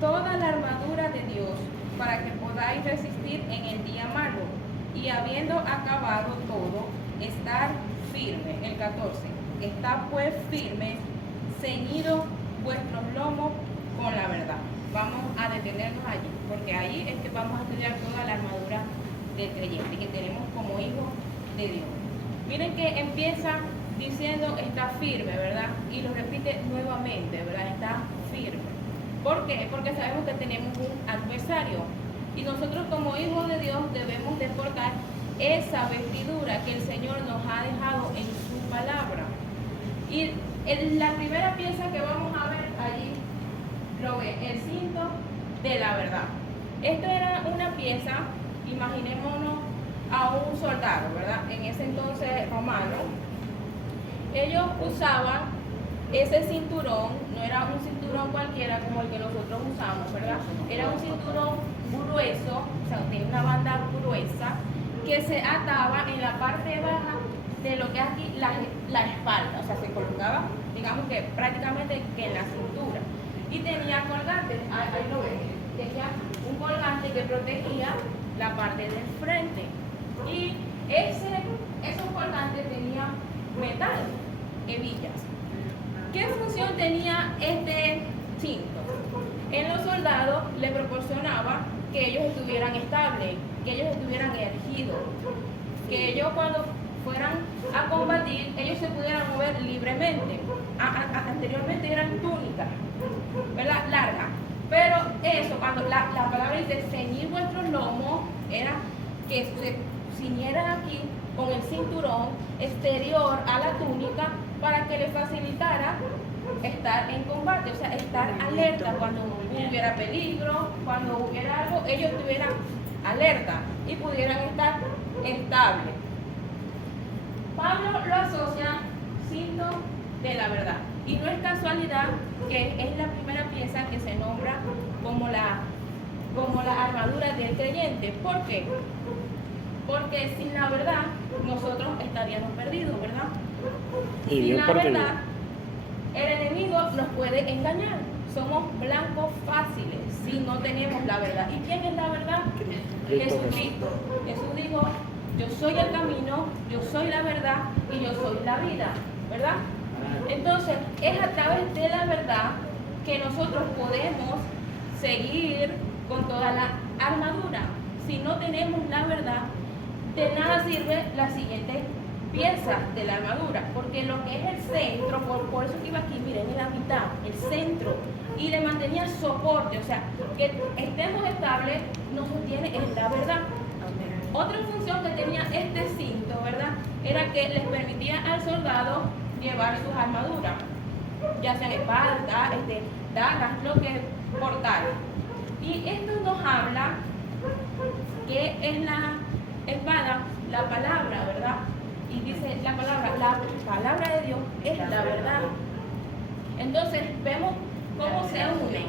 toda la armadura de Dios para que podáis resistir en el día malo y habiendo acabado todo, estar firme. El 14. Está pues firme, ceñido vuestros lomos con la verdad. Vamos a detenernos allí, porque ahí es que vamos a estudiar toda la armadura del creyente que tenemos como hijos de Dios. Miren que empieza diciendo está firme, ¿verdad? Y lo repite nuevamente, ¿verdad? Está firme. ¿Por qué? Porque sabemos que tenemos un adversario y nosotros como hijos de Dios debemos de portar esa vestidura que el Señor nos ha dejado en su palabra. Y la primera pieza que vamos a ver allí lo ve, el cinto de la verdad. Esto era una pieza, imaginémonos a un soldado, ¿verdad? En ese entonces romano, ellos usaban ese cinturón, no era un cinturón cualquiera como el que nosotros usamos, ¿verdad? Era un cinturón grueso, o sea, tenía una banda gruesa que se ataba en la parte baja de lo que es aquí la espalda, o sea, se colocaba, digamos que prácticamente que en la cintura. Y tenía colgantes, ahí lo ven, tenía un colgante que protegía la parte del frente. Y esos colgantes tenían metal, hebillas. ¿Qué función tenía este cinto? En los soldados le proporcionaba que ellos estuvieran estables, que ellos estuvieran erguidos, que ellos cuando fueran a combatir, ellos se pudieran mover libremente. Anteriormente eran túnicas, ¿verdad? Largas. Pero eso, cuando la palabra dice ceñir vuestros lomos, era que se ciñeran aquí con el cinturón exterior a la túnica para que les facilitara estar en combate, o sea, estar alerta cuando hubiera peligro, cuando hubiera algo, ellos estuvieran alerta y pudieran estar estables. Pablo lo asocia cinto de la verdad y no es casualidad que es la primera pieza que se nombra como la armadura del creyente. ¿Por qué? Porque sin la verdad nosotros estaríamos perdidos, ¿verdad? Y sin bien la partido. verdad el enemigo nos puede engañar. Somos blancos fáciles si no tenemos la verdad. ¿Y quién es la verdad? Jesucristo. Jesús dijo, yo soy el camino, yo soy la verdad y yo soy la vida, ¿verdad? Entonces, es a través de la verdad que nosotros podemos seguir con toda la armadura. Si no tenemos la verdad, de nada sirve la siguiente pieza de la armadura, porque lo que es el centro, por eso que iba aquí, miren, en la mitad, el centro, y le mantenía soporte, o sea, que estemos estables, nos sostiene en la verdad. Otra función que tenía este cinto, ¿verdad?, era que les permitía al soldado llevar sus armaduras, ya sean espadas, dagas, lo que portaran. Y esto nos habla que es la espada, la palabra, ¿verdad? Y dice la palabra de Dios es la verdad. Entonces vemos cómo se unen.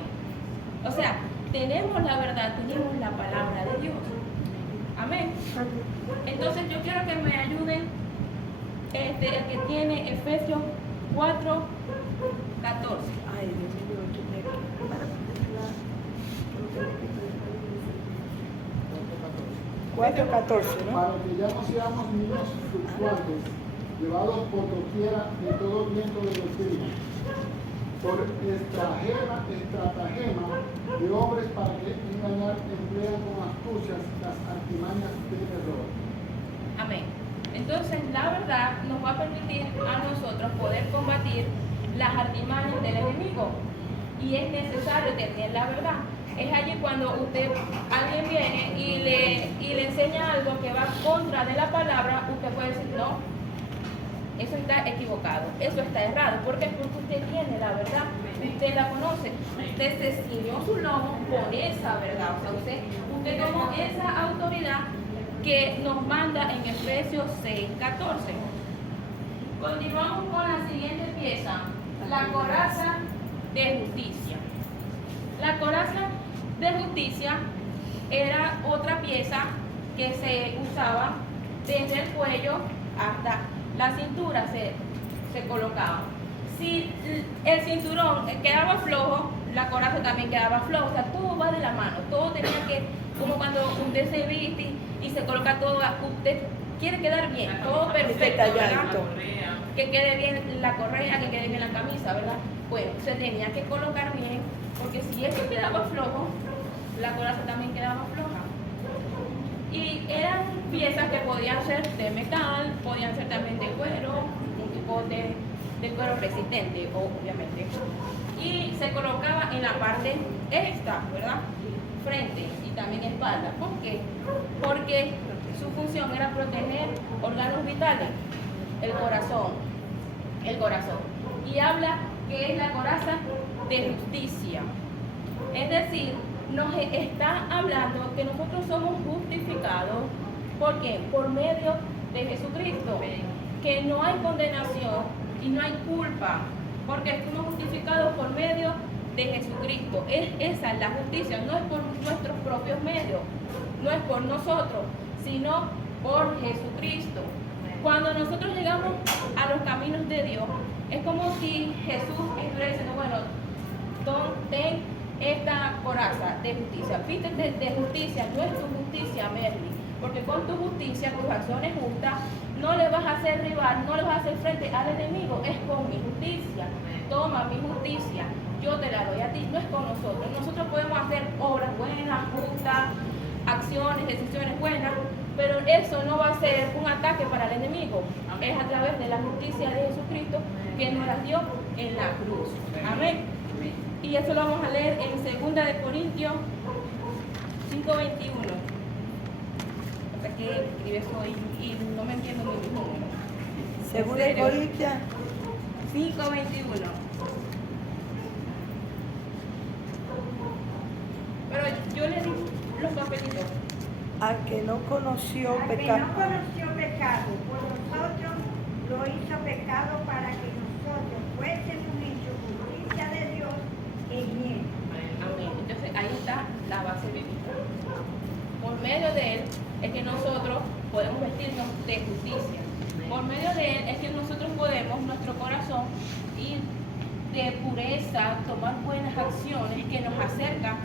O sea, tenemos la verdad, tenemos la palabra de Dios. Amén. Entonces yo quiero que me ayuden el que tiene Efesios 4:14. Ay, Dios mío, yo me para 4:14, ¿no? Para que ya no seamos niños fluctuantes, llevados por doquiera de todo viento de doctrina, por estratagema de hombres para que engañar emplean con astucias las artimañas del error. Amén. Entonces, la verdad nos va a permitir a nosotros poder combatir las artimañas del enemigo. Y es necesario tener la verdad. Es allí cuando alguien viene y le enseña algo que va contra de la palabra, usted puede decir, no, eso está equivocado, eso está errado. ¿Por qué? Porque usted tiene la verdad, usted la conoce, usted se ciñó su lomo con esa verdad. O sea, usted tomó esa autoridad que nos manda en Efesios 6:14. Continuamos con la siguiente pieza, la coraza de justicia. La coraza de justicia era otra pieza que se usaba desde el cuello hasta la cintura, se colocaba. Si el cinturón quedaba flojo, la coraza también quedaba floja. O sea, todo va de la mano, todo tenía que, como cuando usted se viste y se coloca todo, usted quiere quedar bien, todo perfecto, ¿verdad? Que quede bien la correa, que quede bien la camisa, ¿verdad? Bueno, se tenía que colocar bien, porque si esto quedaba flojo, la coraza también quedaba floja. Y eran piezas que podían ser de metal, podían ser también de cuero, un tipo de cuero resistente, obviamente. Y se colocaba en la parte esta, ¿verdad? Frente y también espalda. ¿Por qué? Porque su función era proteger órganos vitales, el corazón. Y habla que es la coraza de justicia. Es decir, nos está hablando que nosotros somos justificados. ¿Por qué? Por medio de Jesucristo. Que no hay condenación y no hay culpa. Porque somos justificados por medio de Jesucristo. Esa es la justicia. No es por nuestros propios medios. No es por nosotros, sino por Jesucristo. Cuando nosotros llegamos a los caminos de Dios, es como si Jesús estuviera diciendo, bueno, ten esta coraza de justicia. Vístete de justicia, no es tu justicia, Merly, porque con tu justicia, tus acciones justas, no le vas a hacer rival, no le vas a hacer frente al enemigo, es con mi justicia. Toma mi justicia, yo te la doy a ti, no es con nosotros. Nosotros podemos hacer obras buenas, justas, acciones, decisiones buenas, pero eso no va a ser un ataque para el enemigo. Es a través de la justicia de Jesucristo que nos la dio en la cruz. Amén. Y eso lo vamos a leer en 2 de Corintios 5:21. Hasta que escribe eso y no me entiendo ni mi número. 2 de Corintios 5:21. Pero yo le di los papelitos. al que no conoció Al que pecado. no conoció pecado, por nosotros lo hizo pecado para que nosotros fuésemos hechos justicia de Dios en él. Amén. Entonces ahí está la base bíblica. Por medio de él es que nosotros podemos vestirnos de justicia. Por medio de él es que nosotros podemos, nuestro corazón, ir de pureza, tomar buenas acciones que nos acercan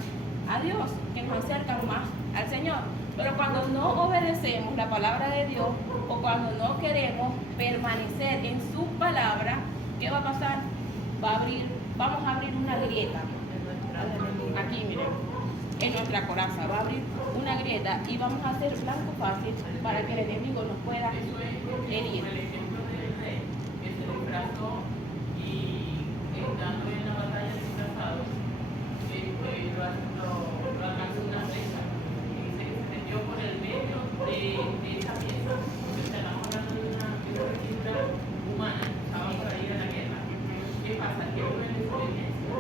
a Dios, que nos acercan más al Señor. Pero cuando no obedecemos la palabra de Dios o cuando no queremos permanecer en su palabra, ¿qué va a pasar? Vamos a abrir una grieta. Aquí, miren, en nuestra coraza va a abrir una grieta y vamos a hacer blanco fácil para que el enemigo nos pueda herir. El ejemplo del rey que se disfrazó y estando en la batalla disfrazado, lo alcanzó una flecha y se metió por el medio de esa pieza. Estamos hablando de una figura humana, estaba por ahí en la guerra. ¿Qué pasa? Que uno es desobediencia.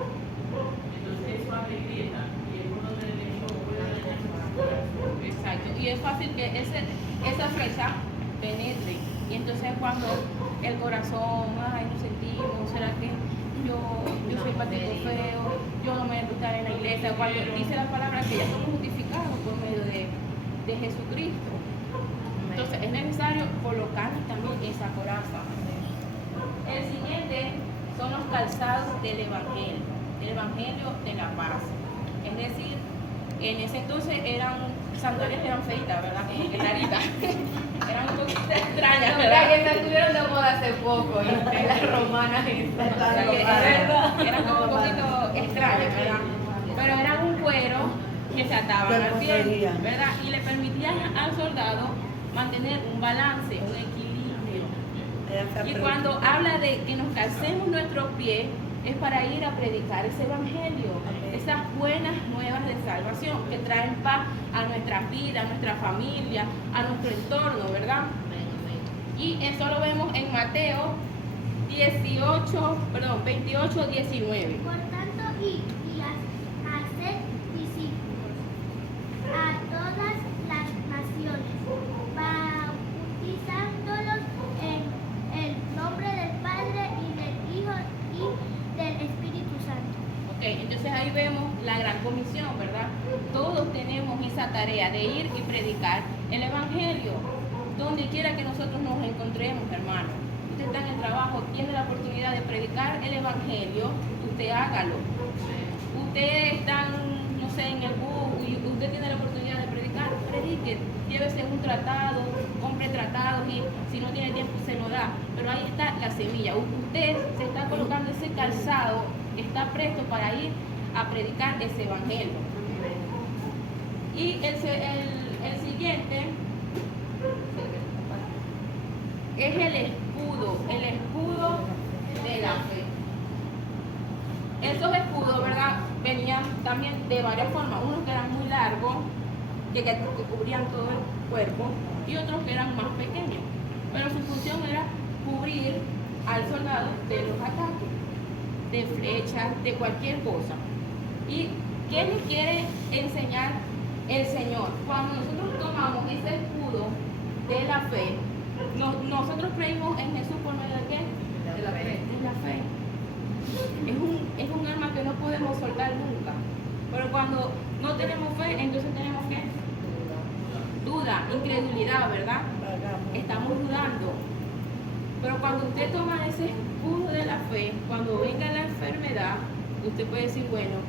Entonces eso abre grieta y es por donde el enemigo puede dañar su corazón. Exacto, y es fácil que esa flecha penetre. Y entonces cuando el corazón, ay, nos sentimos, ¿será que yo soy patito feo, yo no me voy a gustar en la iglesia? Cuando dice la palabra que ya somos justificados por medio de Jesucristo. Entonces es necesario colocarnos también esa coraza. El siguiente son los calzados del Evangelio de la paz. Es decir, en ese entonces eran sandalias eran feitas, ¿verdad? Como que raritas. Eran un poquito extrañas, La ¿verdad? verdad que se estuvieron de moda hace poco y las romanas Eran como un poquito extrañas, ¿verdad? Pero eran un cuero que se ataban al pie, ¿verdad? Y le permitían al soldado mantener un balance, un equilibrio. Y cuando habla de que nos calcemos nuestros pies, es para ir a predicar ese evangelio, esas buenas nuevas de salvación que traen paz a nuestras vidas, a nuestra familia, a nuestro entorno, ¿verdad? Y eso lo vemos en Mateo 28, 19. Por tanto, haced discípulos a todas las naciones, bautizándolos en el nombre del Padre y del Hijo y del Espíritu Santo. Ok, entonces ahí vemos la gran comisión, ¿verdad? Todos tenemos esa tarea de ir y predicar el evangelio, donde quiera que nosotros nos encontremos, hermano. Usted está en el trabajo, tiene la oportunidad de predicar el evangelio, usted hágalo. Usted está, no sé, en el bus y usted tiene la oportunidad de predicar, predique, llévese un tratado, compre tratados y si no tiene tiempo se lo da. Pero ahí está la semilla. Usted se está colocando ese calzado, está presto para ir a predicar ese evangelio. Y el siguiente es el escudo de la fe. Esos escudos, ¿verdad? Venían también de varias formas, unos que eran muy largos, que cubrían todo el cuerpo, y otros que eran más pequeños. Pero su función era cubrir al soldado de los ataques, de flechas, de cualquier cosa. ¿Y qué nos quiere enseñar el Señor? Cuando nosotros tomamos ese escudo de la fe, nosotros creímos en Jesús por medio de qué? De la fe. De la fe. Es un arma que no podemos soltar nunca. Pero cuando no tenemos fe, entonces tenemos ¿qué? Duda, incredulidad, ¿verdad? Estamos dudando. Pero cuando usted toma ese escudo de la fe, cuando venga la enfermedad, usted puede decir, bueno,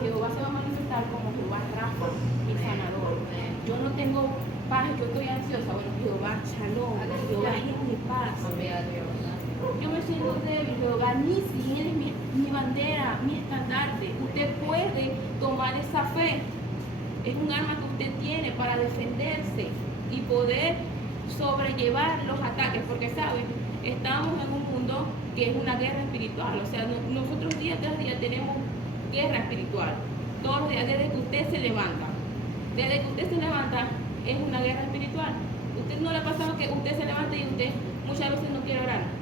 Jehová se va a manifestar como Jehová Rafa, mi sanador. Yo no tengo paz, yo estoy ansiosa. Bueno, Jehová Shalom, Jehová es mi paz. Yo me siento débil, Jehová Nisi, Él es mi bandera, mi estandarte. Usted puede tomar esa fe. Es un arma que usted tiene para defenderse y poder sobrellevar los ataques, porque saben, estamos en un mundo que es una guerra espiritual. O sea, nosotros día tras día tenemos guerra espiritual. Todos los días, desde que usted se levanta. Desde que usted se levanta, es una guerra espiritual. ¿Usted no le ha pasado que usted se levanta y usted muchas veces no quiere orar?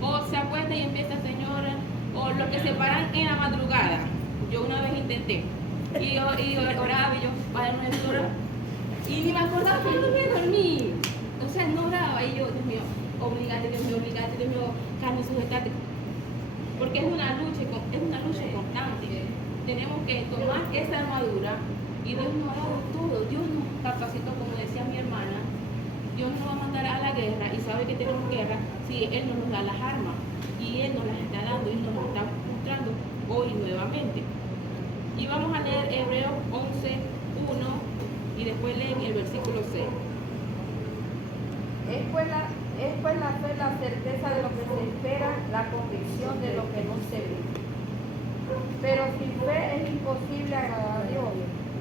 O se acuesta y empieza, señora, o lo que se paran en la madrugada. Yo una vez intenté y oraba y yo, Padre nuestro, y ni me acordaba que no me dormí. O sea, no oraba y yo, Dios mío, obligate, Dios mío, Carmen, sujetate. Porque es una lucha constante. Tenemos que tomar esa armadura y Dios nos ha dado todo. Dios nos capacitó, como decía mi hermana. Dios nos va a mandar a la guerra y sabe que tenemos guerra si Él no nos da las armas. Y Él nos las está dando y nos las está mostrando hoy nuevamente. Y vamos a leer Hebreos 11:1 y después leen el versículo 6. Es pues la fe la certeza de lo que se espera, la convicción de lo que no se ve. Pero sin fe es imposible agradar a Dios,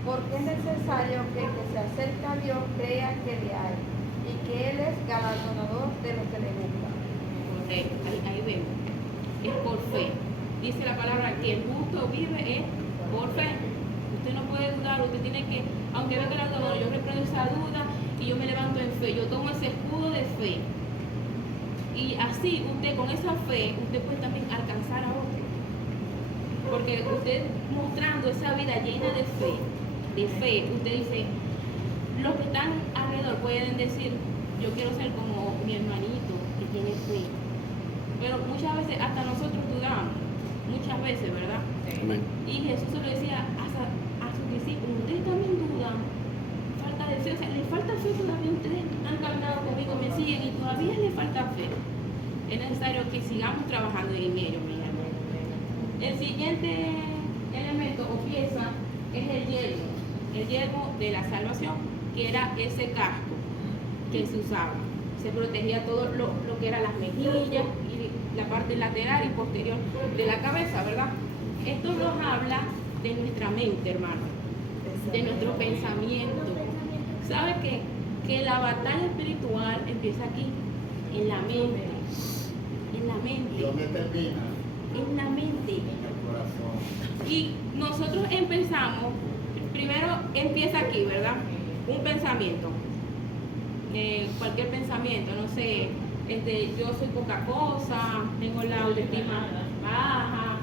porque es necesario que el que se acerca a Dios crea que le hay y que Él es galardonador de lo que le gusta. Ahí vemos, es por fe. Dice la palabra que el justo vive es por fe. Usted no puede dudar, usted tiene que, aunque venga el dolor, yo reprendo esa duda y yo me levanto en fe, yo tomo ese escudo de fe. Y así usted con esa fe, usted puede también alcanzar a otro. Porque usted mostrando esa vida llena de fe, usted dice, los que están alrededor pueden decir, yo quiero ser como mi hermanito que tiene fe. Pero muchas veces hasta nosotros dudamos, muchas veces, ¿verdad? Amén. Y Jesús se lo decía a sus discípulos, ustedes también dudan, falta de fe, o sea, les falta fe todavía, ustedes han caminado conmigo, me siguen y todavía les falta fe. Es necesario que sigamos trabajando en ello, mi hermano. El siguiente elemento o pieza es el yelmo de la salvación, que era ese casco que se usaba. Se protegía todo lo que eran las mejillas y la parte lateral y posterior de la cabeza, ¿verdad? Esto nos habla de nuestra mente, hermano, de nuestro pensamiento. ¿Sabe qué? Que la batalla espiritual empieza aquí, en la mente. En la mente. ¿Dónde termina? En la mente. En el corazón. Y nosotros empezamos, primero empieza aquí, ¿verdad? Un pensamiento. Cualquier pensamiento, no sé, yo soy poca cosa, tengo la autoestima baja,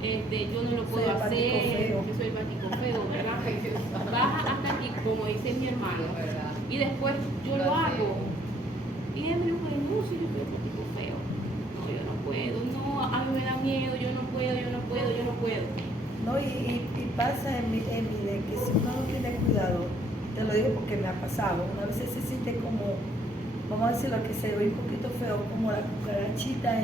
yo no lo puedo hacer, yo soy bático feo, ¿verdad? Baja hasta aquí, como dice mi hermano. Y después yo lo hago. Y él me dijo, no, si yo soy bático feo. No, yo no puedo, no, a mí me da miedo, yo no puedo. No, y pasa en mi que si uno no tiene cuidado, te lo digo porque me ha pasado, una vez se siente como, vamos a decirlo, que se ve un poquito feo, como la cucarachita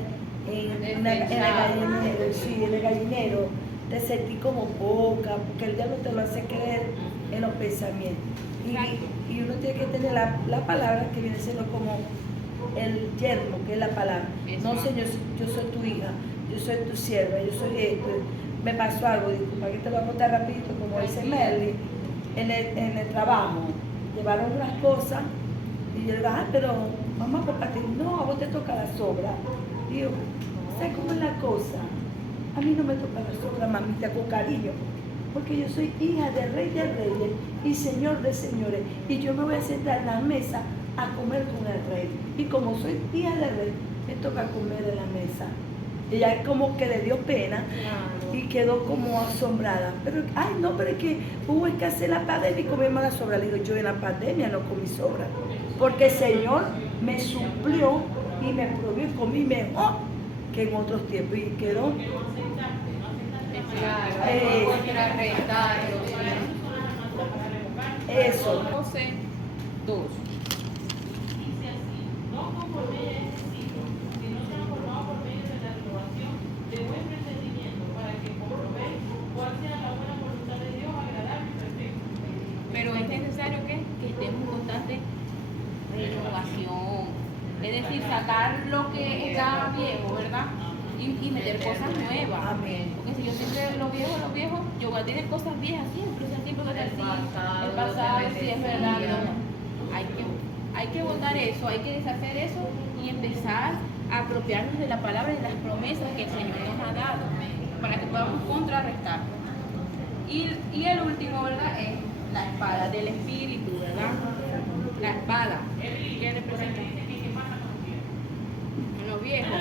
en el gallinero, te sentí como poca, porque el diablo te lo hace creer en los pensamientos. Y uno tiene que tener la palabra que viene siendo como el yermo, que es la palabra. No, Señor, yo soy tu hija, yo soy tu sierva, yo soy esto. Me pasó algo, disculpa que te lo voy a contar rapidito, como dice Merly, en el trabajo, llevaron unas cosas y yo le digo, pero vamos a compartir. No, a vos te toca la sobra. Digo, ¿sabes cómo es la cosa? A mí no me toca la sobra, mamita, con cariño, porque yo soy hija del Rey de Reyes y Señor de Señores, y yo me voy a sentar en la mesa a comer con el Rey. Y como soy hija del Rey, me toca comer en la mesa. Ella como que le dio pena y quedó como asombrada. Pero, pero es que hubo que hacer la pandemia y comimos la sobra. Le digo, yo en la pandemia no comí sobra, porque el Señor me suplió y me provió y comí mejor que en otros tiempos. Y quedó. Eso. José 2. Dice así, no conforméis a este siglo, sino sean formados por medio de la renovación de vuestro entendimiento, para que comprobéis cuál sea la buena voluntad de Dios, agradable y perfecta. Pero es necesario que estemos en constante renovación. Es decir, sacar lo que está viejo, ¿verdad? Y meter cosas nuevas. Amén. Porque si yo siempre lo viejo, yo voy a tener cosas viejas siempre, siempre voy a decir el pasado, si es verdad. No. Hay que votar eso, hay que deshacer eso y empezar a apropiarnos de la palabra y de las promesas que el Señor nos ha dado para que podamos contrarrestar. Y el último, ¿verdad? Es la espada del Espíritu, ¿verdad? La espada. ¿Qué representa? Los viejos.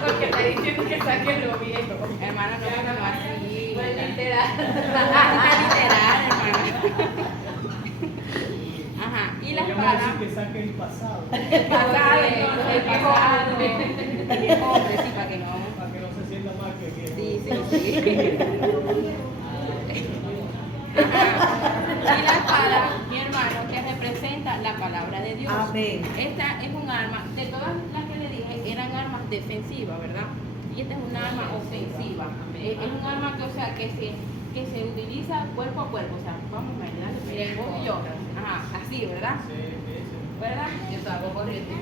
Porque está diciendo que saquen lo viejo. Hermana, no así. Literal. Literal, hermana. Ajá. Y la espada. Que saque el pasado. El pasado. El viejo hombre, sí, para que no. Para que no se sienta mal que Sí. Ajá. Y la espada, mi hermano, que representa la palabra de Dios. Amén. Esta es un arma, de todas las que le dije, eran armas defensivas, ¿verdad? Y esta es un arma ofensiva. Es un arma que se utiliza cuerpo a cuerpo. O sea, vamos a imaginar, miren, vos y yo. Ajá, así, ¿verdad? ¿Verdad? Yo salgo corriendo.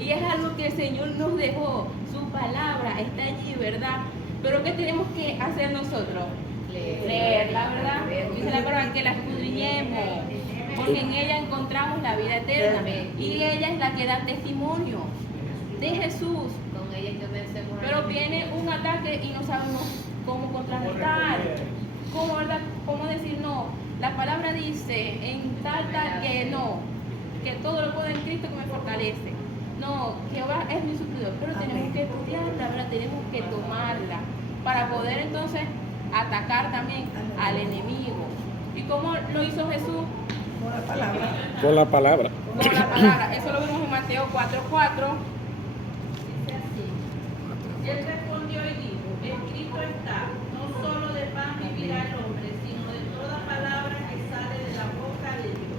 Y es algo que el Señor nos dejó. Su palabra está allí, ¿verdad? Pero ¿qué tenemos que hacer nosotros? Leerla, ¿verdad? Dice la palabra que la escudriñemos, porque en ella encontramos la vida eterna. Y ella es la que da testimonio de Jesús. Con ella que vencemos. Pero viene un ataque y no sabemos cómo contrarrestar. ¿Cómo, verdad? ¿Cómo decir no? La palabra dice en tal que no, que todo lo puedo en Cristo que me fortalece. No, Jehová es mi suplidor, pero tenemos que estudiarla, ¿verdad? Tenemos que tomarla para poder entonces atacar también al enemigo. ¿Y cómo lo hizo Jesús? Con la palabra. Con la palabra. Con la palabra. Eso lo vimos en Mateo 4:4. Dice así. Él respondió y dijo, escrito está, no solo de pan vivirá el hombre, sino de toda palabra que sale de la boca de Dios.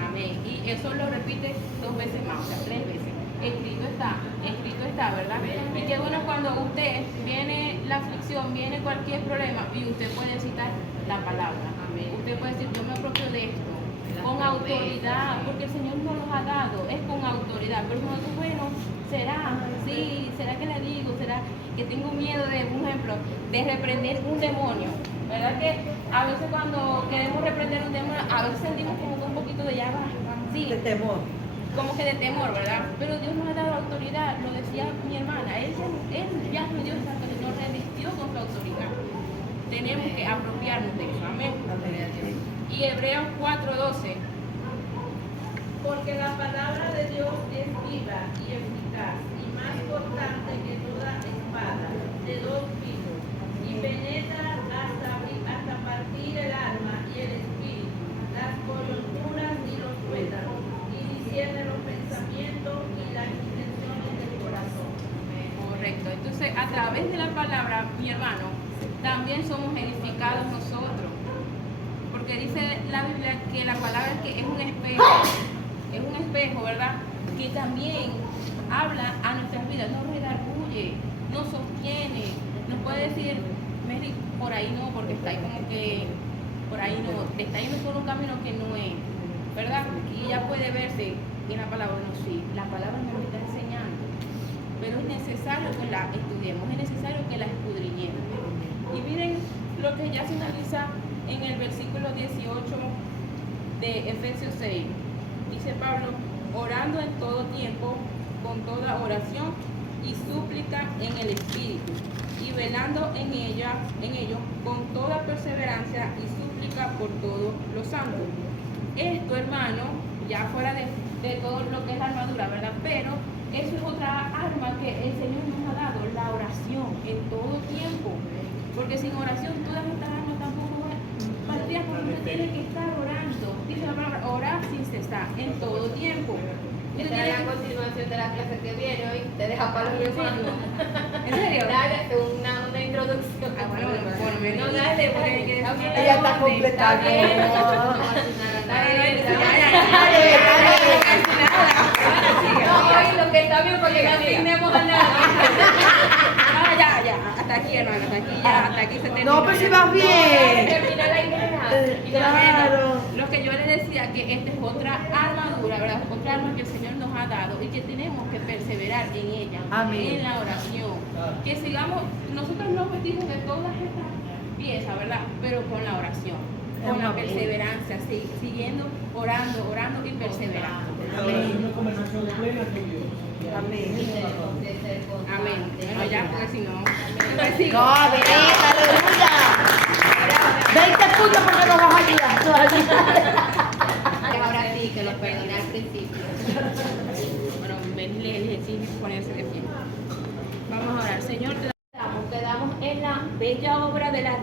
Amén. Y eso lo repite 2 veces más, o sea, 3 veces. Escrito está. escrito está, ¿verdad? Y qué bueno cuando usted viene la aflicción, viene cualquier problema y usted puede citar la palabra. Usted puede decir, yo me apropio de esto, con autoridad, porque el Señor nos los ha dado, es con autoridad. Pero nosotros, bueno, será, sí, será que le digo, será que tengo miedo de, por ejemplo, de reprender un demonio. ¿Verdad que a veces cuando queremos reprender un demonio, a veces sentimos como que un poquito de ya va, sí, De temor. como que de temor, ¿verdad? Pero Dios nos ha dado autoridad, lo decía mi hermana, él ya nos dio esa autoridad, nos revestió con su autoridad. Tenemos que apropiarnos de eso, amén. Y Hebreos 4:12. Porque la palabra de Dios es viva y eficaz y más cortante que toda espada de dos filos y penetra hasta partir el alma y el espíritu, las coyunturas y los tuétanos, y discierne los pensamientos y las intenciones del corazón. Correcto. Entonces, a través de la palabra, mi hermano, también somos edificados nosotros. Porque dice la Biblia que la palabra es un espejo, ¿verdad? Que también habla a nuestras vidas, nos redarguye, nos sostiene, nos puede decir, Mary, por ahí no, porque está ahí como que, por ahí no, te está yendo por un camino que no es, ¿verdad? Y ella puede verse en la palabra, no, sí, la palabra me lo está enseñando, pero es necesario que la estudiemos, es necesario que la escudriñemos. Y miren lo que ya se analiza en el versículo 18 de Efesios 6. Dice Pablo, orando en todo tiempo, con toda oración y súplica en el Espíritu, y velando en ello con toda perseverancia y súplica por todos los santos. Esto, hermano, ya fuera de todo lo que es la armadura, ¿verdad? Pero eso es otra arma que el Señor nos ha dado, la oración, en todo tiempo. Porque sin oración todas estas armas tampoco valdrían, porque usted tiene que estar orando. Dice la palabra, orar sin cesar, en todo tiempo. Esta es la continuación de la clase que viene hoy, te deja para los hermanos. ¿En serio? Dale una introducción. Ah, bueno, por lo menos. No, dale, porque hay que decir. Ella está completando. No, hoy lo que está bien porque no asignemos a nada. Ya, hasta aquí, hermano, hasta aquí se termina. No, pero si vas bien. Termina la idea. Claro. Lo que yo les decía, que esta es otra armadura, ¿verdad? Otra arma que el Señor nos ha dado y que tenemos que perseverar en ella, Amén. en la oración. Que sigamos, nosotros nos vestimos de todas estas piezas, ¿verdad? Pero con la oración, con la perseverancia, siguiendo, orando y perseverando. Es una conversación plena con Dios. Amén. Amén. Bueno, ya, porque si no, No, amén, aleluya. 20 puntos porque nos vas a ayudar. Ahora sí, que lo perdoné al principio. bueno, les exige ponerse de pie. Vamos a orar. Señor, Quedamos en la bella obra de la